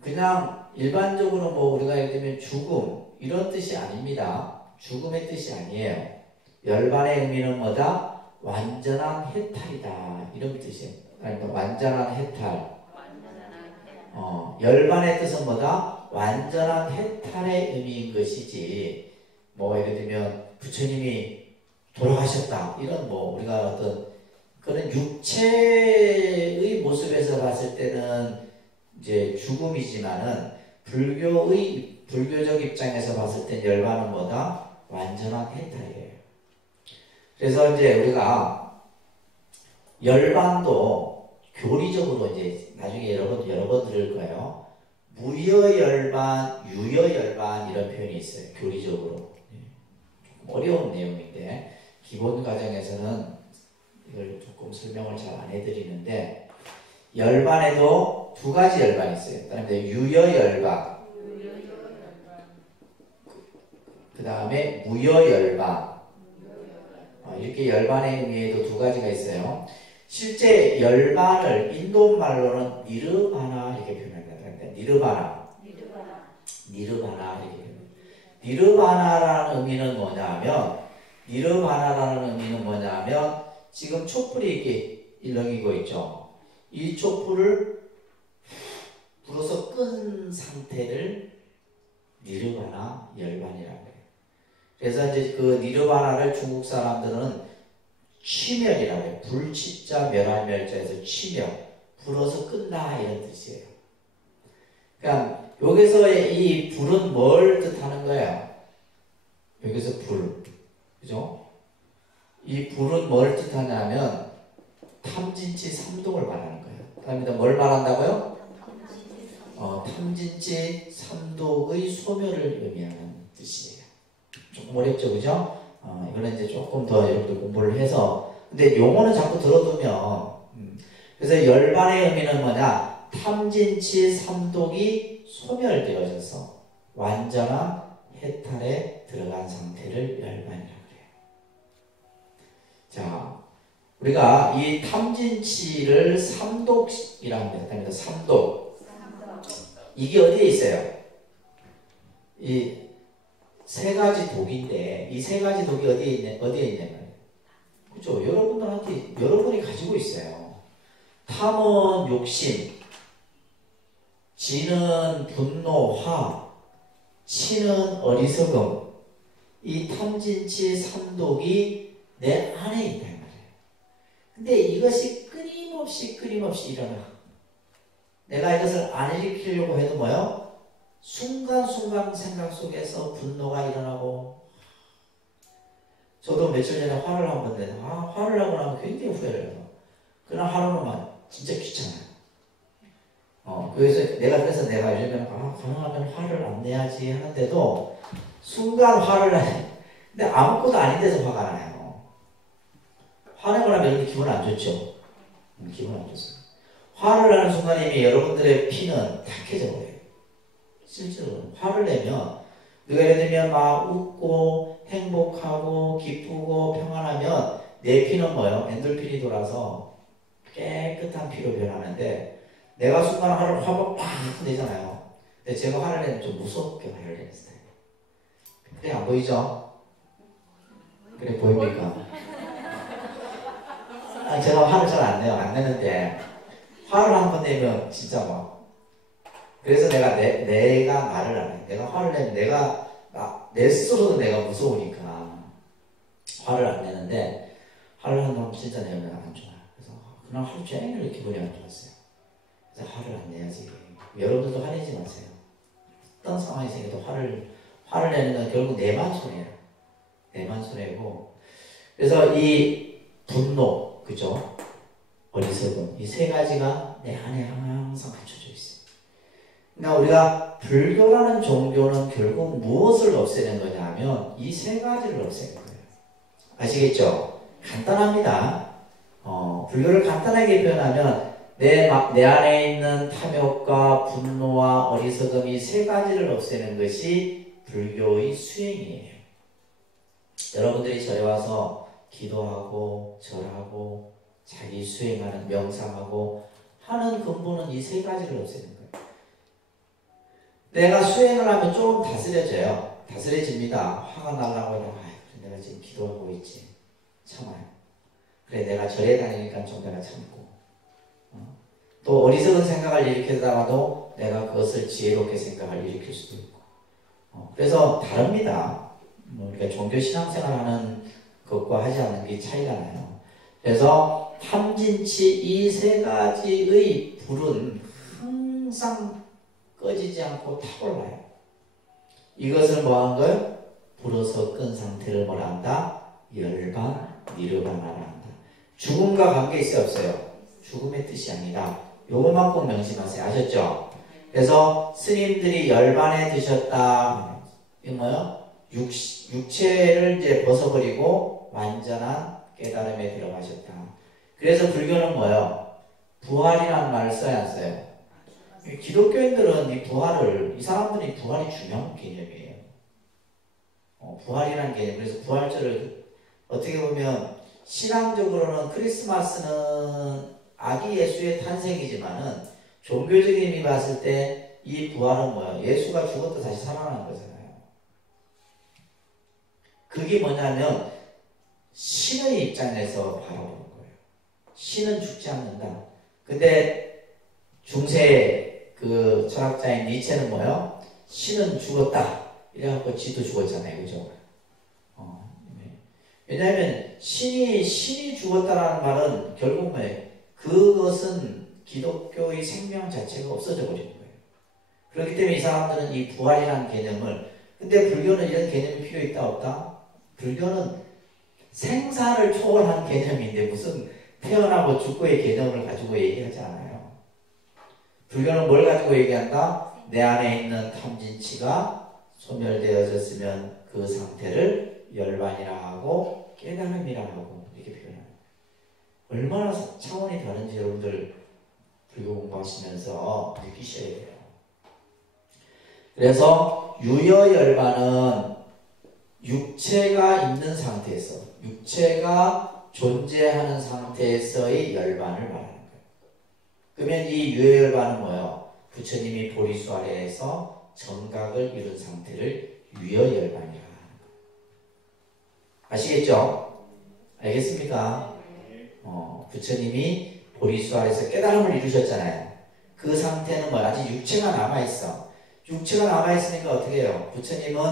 그냥 일반적으로 뭐 우리가 예를 들면 죽음 이런 뜻이 아닙니다. 죽음의 뜻이 아니에요. 열반의 의미는 뭐다? 완전한 해탈이다. 이런 뜻이에요. 그러니까 완전한 해탈. 열반의 뜻은 뭐다? 완전한 해탈의 의미인 것이지, 뭐 예를 들면 부처님이 돌아가셨다 이런 뭐 우리가 어떤 그런 육체의 모습에서 봤을 때는 이제 죽음이지만은 불교적 입장에서 봤을 때 열반은 뭐다? 완전한 해탈이에요. 그래서 이제 우리가 열반도 교리적으로 이제 나중에 여러 번 들을 거예요. 무여열반, 유여열반 이런 표현이 있어요. 교리적으로. 조금 어려운 내용인데 기본 과정에서는 이걸 조금 설명을 잘 안 해드리는데, 열반에도 두 가지 열반이 있어요. 그다음에 유여열반, 그 다음에 무여열반. 이렇게 열반의 의미에도 두 가지가 있어요. 실제 열반을 인도말로는 니르바나 이렇게 표현합니다. 니르바나 이렇게 표현합니다. 니르바나라는 의미는 뭐냐면 지금 촛불이 이렇게 일렁이고 있죠. 이 촛불을 불어서 끈 상태를 니르바나 열반이라고 해요. 그래서 이제 그 니르바나를 중국 사람들은 취멸이라고 해요. 불치자 멸할 멸자에서 취멸, 불어서 끈다 이런 뜻이에요. 그러니까 여기서의 이 불은 뭘 뜻하는 거예요? 여기서 불, 그죠? 이 불은 뭘 뜻하냐면 탐진치 삼독을 말하는 거예요. 그다음에 뭘 말한다고요? 탐진치 삼독의 소멸을 의미하는 뜻이에요. 조금 어렵죠, 그죠? 이거는 이제 조금 더 여러분들 공부를 해서 근데 용어는 자꾸 들어두면 그래서 열반의 의미는 뭐냐? 탐진치 삼독이 소멸되어져서 완전한 해탈에 들어간 상태를 열반이라고 그래요. 자, 우리가 이 탐진치를 삼독이라고 합니다. 삼독. 이게 어디에 있어요? 이 세 가지 독인데 이 세 가지 독이 어디에 있냐면 그죠? 여러분이 가지고 있어요. 탐은 욕심, 진은 분노, 화, 치는 어리석음. 이 탐진치 삼독이 내 안에 있다 이 말이에요. 근데 이것이 끊임없이 일어나. 내가 이것을 안 일으키려고 해도 뭐요? 순간순간 생각 속에서 분노가 일어나고. 저도 며칠 전에 화를 한번 내서 화를 하고 나면 굉장히 후회를 해요. 그날 하루는 진짜 귀찮아요. 그래서 내가 요즘에는 가능하면 화를 안 내야지 하는데도 순간 화를 내. 근데 아무것도 아닌 데서 화가 나요. 화내고 나면 여러분 기분 안 좋죠? 기분 안 좋습니다. 화를 내는 순간 이미 여러분들의 피는 탁해져 버려요. 실제로 화를 내면 누가 예를 들면 막 웃고 행복하고 기쁘고 평안하면 내 피는 뭐예요? 엔돌핀이 돌아서 깨끗한 피로 변하는데 내가 순간 화를 팍 내잖아요. 근데 제가 화를 내면 좀 무섭게 화를 내는 스타일이에요. 그래 안 보이죠? 그래 보입니까? 제가 화를 잘 안 내요. 안 내는데 화를 한번 내면 진짜 막 그래서 내가 말을 안 해. 내가 화를 내면 내 스스로도 내가 무서우니까 화를 안 내는데 화를 한번 진짜 내면 안 좋아요. 그래서 그날 하루 종일 기분이 안 좋았어요. 그래서 화를 안 내야지. 여러분들도 화내지 마세요. 어떤 상황이 생겨도 화를 내는 건 결국 내만 손해예요. 내만 손해고. 그래서 이 분노, 그죠? 어리석음, 이 세 가지가 내 안에 항상 갖춰져 있어요. 그러니까 우리가 불교라는 종교는 결국 무엇을 없애는 거냐면 이 세 가지를 없애는 거예요. 아시겠죠? 간단합니다. 불교를 간단하게 표현하면 내 안에 있는 탐욕과 분노와 어리석음 이 세 가지를 없애는 것이 불교의 수행이에요. 여러분들이 절에 와서 기도하고 절하고 자기 수행하는 명상하고 하는 근본은 이 세 가지를 없애는 거예요. 내가 수행을 하면 좀 다스려져요. 다스려집니다. 화가 나려고 하면 내가 지금 기도하고 있지. 참아요. 그래 내가 절에 다니니까 좀 내가 참고. 또 어리석은 생각을 일으키다가도 내가 그것을 지혜롭게 생각을 일으킬 수도 있고. 그래서 다릅니다. 우리가 종교 신앙생활하는 것과 하지 않는 게 차이가 나요. 그래서 탐진치 이 세 가지의 불은 항상 꺼지지 않고 타올라요. 이것을 뭐한 거예요? 불어서 끈 상태를 뭐라 한다? 열반, 니르바나라 한다. 죽음과 관계 있어요? 없어요? 죽음의 뜻이 아니라 요것만 꼭 명심하세요. 아셨죠? 그래서 스님들이 열반에 드셨다. 이게 뭐예요? 육체를 이제 벗어버리고 완전한 깨달음에 들어가셨다. 그래서 불교는 뭐예요? 부활이라는 말을 써야 안 써요? 기독교인들은 이 사람들이 부활이 중요한 개념이에요. 부활이라는 개념. 그래서 부활절을 어떻게 보면 신앙적으로는 크리스마스는 아기 예수의 탄생이지만은 종교적인 의미 봤을 때 이 부활은 뭐예요? 예수가 죽었다 다시 살아나는 거잖아요. 그게 뭐냐면 신의 입장에서 바라보는 거예요. 신은 죽지 않는다. 근데 중세 그 철학자인 니체는 뭐예요? 신은 죽었다. 이래갖고 지도 죽었잖아요. 그죠? 왜냐하면 신이 죽었다라는 말은 결국 뭐예요? 그것은 기독교의 생명 자체가 없어져 버리는 거예요. 그렇기 때문에 이 사람들은 이 부활이라는 개념을 근데 불교는 이런 개념이 필요 있다 없다? 불교는 생사를 초월한 개념인데 무슨 태어나고 죽고의 개념을 가지고 얘기하지 않아요. 불교는 뭘 가지고 얘기한다? 내 안에 있는 탐진치가 소멸되어졌으면 그 상태를 열반이라 하고 깨달음이라 하고 이렇게 표현합니다. 얼마나 차원이 다른지 여러분들 불교 공부하시면서 느끼셔야 돼요. 그래서 유여열반은 육체가 있는 상태에서, 육체가 존재하는 상태에서의 열반을 말하는 거예요. 그러면 이 유여열반은 뭐예요? 부처님이 보리수 아래에서 정각을 이룬 상태를 유여열반이라 하는 거예요. 아시겠죠? 알겠습니까? 부처님이 보리수 아래에서 깨달음을 이루셨잖아요. 그 상태는 뭐야? 아직 육체가 남아있어. 육체가 남아있으니까 어떻게 해요? 부처님은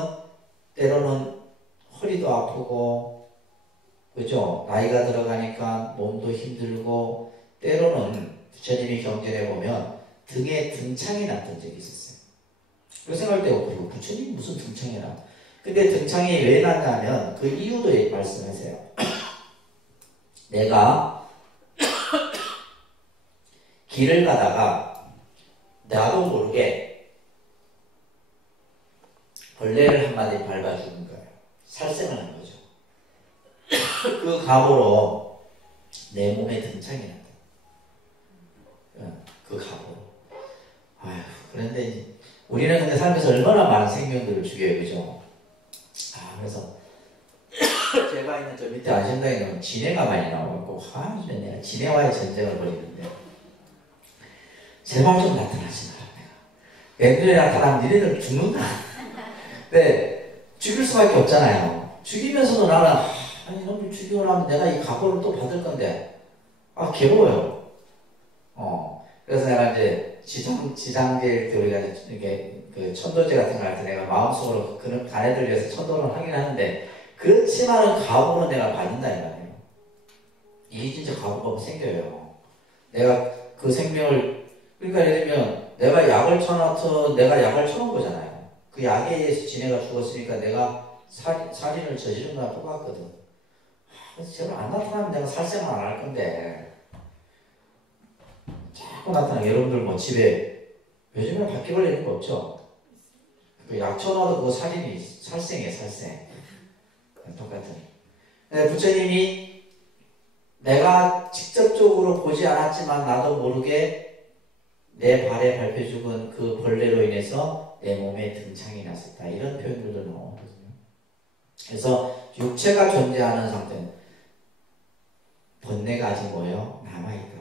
때로는 허리도 아프고, 그죠? 나이가 들어가니까 몸도 힘들고, 때로는 부처님이 경전에 보면 등에 등창이 났던 적이 있었어요. 그 생각할 때, 그리고 부처님이 무슨 등창이 나? 근데 등창이 왜 났냐면 그 이유도 말씀하세요. 내가 길을 가다가 나도 모르게 벌레를 한 마디 밟아 죽은 거예요. 살생을 한 거죠. 그 감으로 내 몸에 등창이 났다. 그 감으로. 아휴, 그런데 우리는 근데 살면서 얼마나 많은 생명들을 죽여요, 그죠? 그래서 제가 있는 저 밑에 아시안당에 가면 지네가 많이 나와갖고 내가 지네와의 전쟁을 벌이는데 제발 좀 나타나지 마라. 내가 애들이 나타나면 니네들 죽는다. 근데 죽일 수밖에 없잖아요. 죽이면서도 나는 아니 이놈을 죽이고 나면 내가 이 각오를 또 받을 건데 괴로워요. 그래서 내가 이제 지장제일 때 우리가 이렇게 그 천도제 같은 거 할 때 내가 마음속으로 그런 간애들 위해서 천도를 하긴 하는데 그렇지만은 각오는 내가 받는다 이 말이에요. 이게 진짜 각오가 생겨요. 내가 그 생명을 그러니까 예를 들면 내가 약을 쳐놓은 거잖아요. 그 약에 의해서 지네가 죽었으니까 내가 살인을 저지른 거랑 똑같거든. 그래서 제발 안 나타나면 내가 살생을 안 할 건데 자꾸 나타나. 여러분들 뭐 집에 요즘에 바퀴벌레 있는 거 없죠? 그 약 쳐놔도 그거 살생이에요, 살생. 똑같은. 부처님이 내가 직접적으로 보지 않았지만 나도 모르게 내 발에 밟혀 죽은 그 벌레로 인해서 내 몸에 등창이 났었다. 이런 표현들도 나오거든요. 그래서 육체가 존재하는 상태는 번뇌가 아직 뭐예요? 남아있다.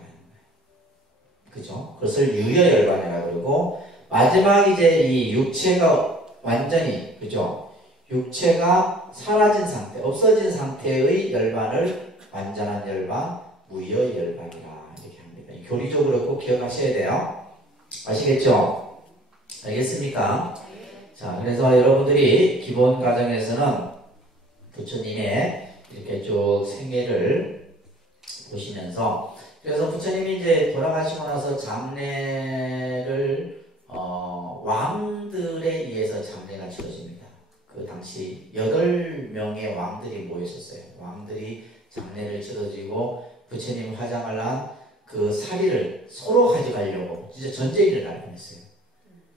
그죠? 그것을 유여열반이라 그러고, 마지막 이제 이 육체가 완전히, 그죠? 육체가 사라진 상태, 없어진 상태의 열반을 완전한 열반, 무여열반이라 이렇게 합니다. 교리적으로 꼭 기억하셔야 돼요. 아시겠죠? 알겠습니까? 자, 그래서 여러분들이 기본 과정에서는 부처님의 이렇게 쭉 생애를 보시면서, 그래서 부처님이 이제 돌아가시고 나서 장례를 왕들에 의해서 장례가 치러집니다. 그 당시 8명의 왕들이 모였었어요. 왕들이 장례를 치러지고 부처님 화장을 한 그 사리를 서로 가져가려고 진짜 전쟁이 일어날 뻔했어요.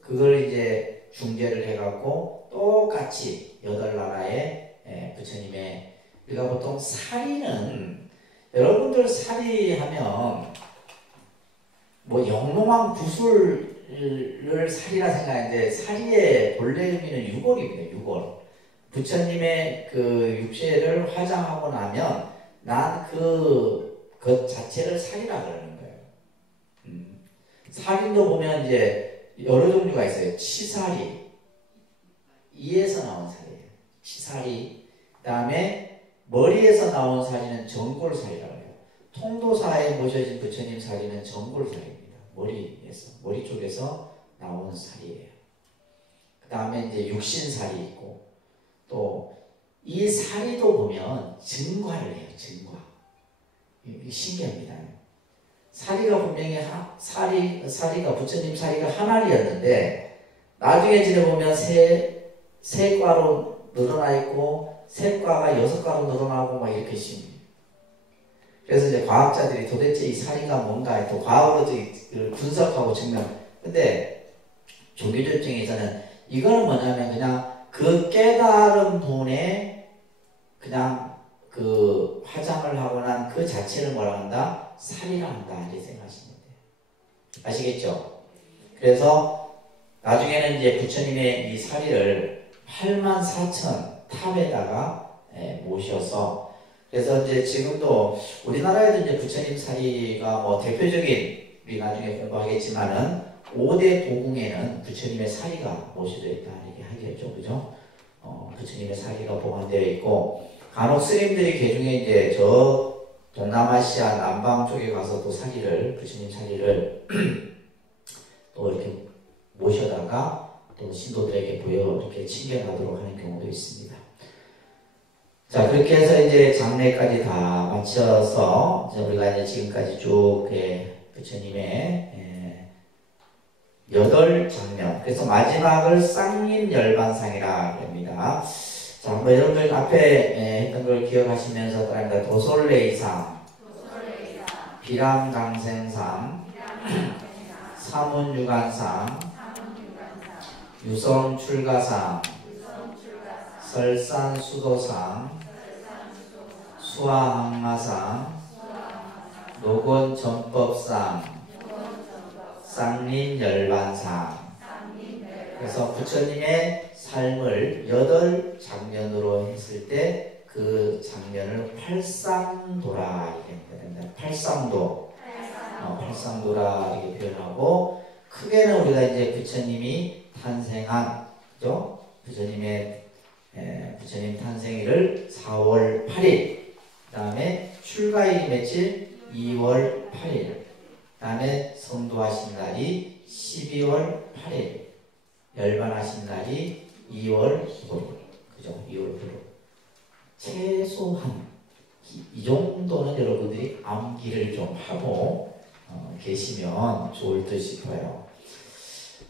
그걸 이제 중재를 해갖고 똑같이 8나라의 부처님의, 우리가 보통 사리는, 여러분들 사리하면 뭐 영롱한 구슬을 사리라 생각하는데 사리의 본래 의미는 유골입니다. 유골. 부처님의 그 육체를 화장하고 나면 난 그 자체를 사리라 그러는 거예요. 사리도 보면 이제 여러 종류가 있어요. 치사리, 이에서 나온 사리예요. 치사리. 그 다음에 머리에서 나온 사리는 정골사리라고 해요. 통도사에 모셔진 부처님 사리는 정골사리입니다. 머리 쪽에서 나온 사리예요. 그 다음에 이제 육신사리 있고, 또 이 사리도 보면 증과를 해요. 증과. 이게 신기합니다. 사리가 분명히 사리가 부처님 사리가 한 알이었는데 나중에 지내보면 세 과로 늘어나 있고 세 과가 6과로 늘어나고 막 이렇게 씁니다. 그래서 이제 과학자들이 도대체 이 사리가 뭔가 또 과학으로 분석하고 증명. 근데 종교조증에서는 이거는 뭐냐면 그냥 그 깨달은 분의 그냥 그 화장을 하고 난 그 자체를 뭐라 한다? 살이라 한다. 이렇게 생각하시면 돼요. 아시겠죠? 그래서 나중에는 이제 부처님의 이 사리를 84,000 탑에다가 모셔서 그래서 이제 지금도 우리나라에도 이제 부처님 사리가 뭐 대표적인 우리 나중에 공부하겠지만은 5대 도궁에는 부처님의 사리가 모셔져 있다 이렇게 하겠죠, 그죠? 부처님의 사리가 보관되어 있고 간혹 스님들이 개중에 이제 저 동남아시아 남방 쪽에 가서 또 사리를 부처님 사리를 또 이렇게 모셔다가 또 신도들에게 보여 이렇게 챙겨가도록 하는 경우도 있습니다. 자, 그렇게 해서 이제 장례까지 다 마쳐서 우리가 이제 지금까지 쭉 부처님의 8장면, 그래서 마지막을 쌍림열반상이라 합니다. 자, 한번 여러분들 앞에 했던 걸 기억하시면서 따라합니다. 도솔레이상, 비람강생상, 사문유관상, 유성출가상, 설산수도상, 수화항마상, 노건전법상, 쌍림열반상. 그래서 부처님의 삶을 8장면으로 했을 때 그 장면을 팔상도라 이렇게 됩니다. 팔상도, 팔상도라 이렇게 표현하고 크게는 우리가 이제 부처님이 탄생한, 그죠? 부처님 탄생일을 4월 8일, 그 다음에 출가일이 며칠? 2월 8일, 그 다음에 성도하신 날이 12월 8일, 열반하신 날이 2월 9일, 그죠? 2월 9일. 최소한 이 정도는 여러분들이 암기를 좀 하고 계시면 좋을 듯 싶어요.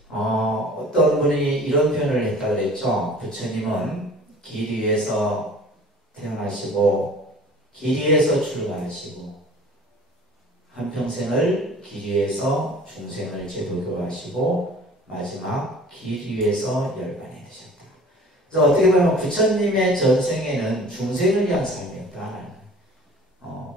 어떤 분이 이런 표현을 했다 그랬죠. 부처님은 길 위에서 태어나시고 길 위에서 출가하시고 한평생을 길 위에서 중생을 제도교하시고 마지막 길 위에서 열반에 드셨다. 그래서 어떻게 보면 부처님의 전생에는 중생을 위한 삶이었다.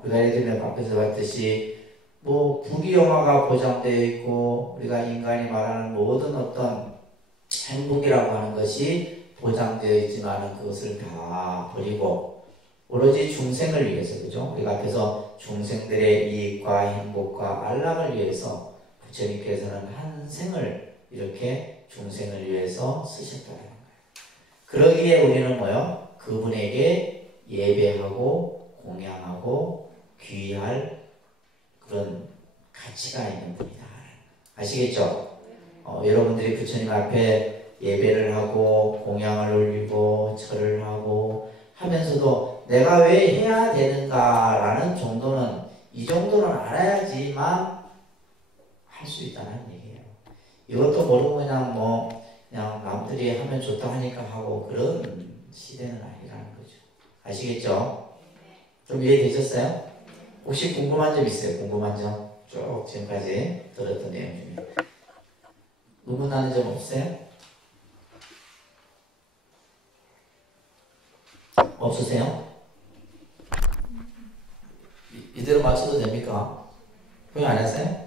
우리가 예를 들면 앞에서 봤듯이 뭐 부귀영화가 보장되어 있고 우리가 인간이 말하는 모든 어떤 행복이라고 하는 것이 보장되어 있지만 그것을 다 버리고 오로지 중생을 위해서, 그죠? 우리가 앞에서 중생들의 이익과 행복과 안락을 위해서 부처님께서는 한 생을 이렇게 중생을 위해서 쓰셨다는 거예요. 그러기에 우리는 뭐요? 그분에게 예배하고 공양하고 귀할 그런 가치가 있는 분이다. 아시겠죠? 여러분들이 부처님 앞에 예배를 하고 공양을 올리고 절을 하고 하면서도 내가 왜 해야 되는가라는 정도는 이 정도는 알아야지만 할 수 있다는 얘기예요. 이것도 모르고 그냥 남들이 하면 좋다 하니까 하고 그런 시대는 아니라는 거죠. 아시겠죠? 좀 이해되셨어요? 혹시 궁금한 점 있어요? 궁금한 점? 쭉 지금까지 들었던 내용 중에 의문하는 점 없어요? 없으세요? 이대로 맞춰도 됩니까? huyo anasema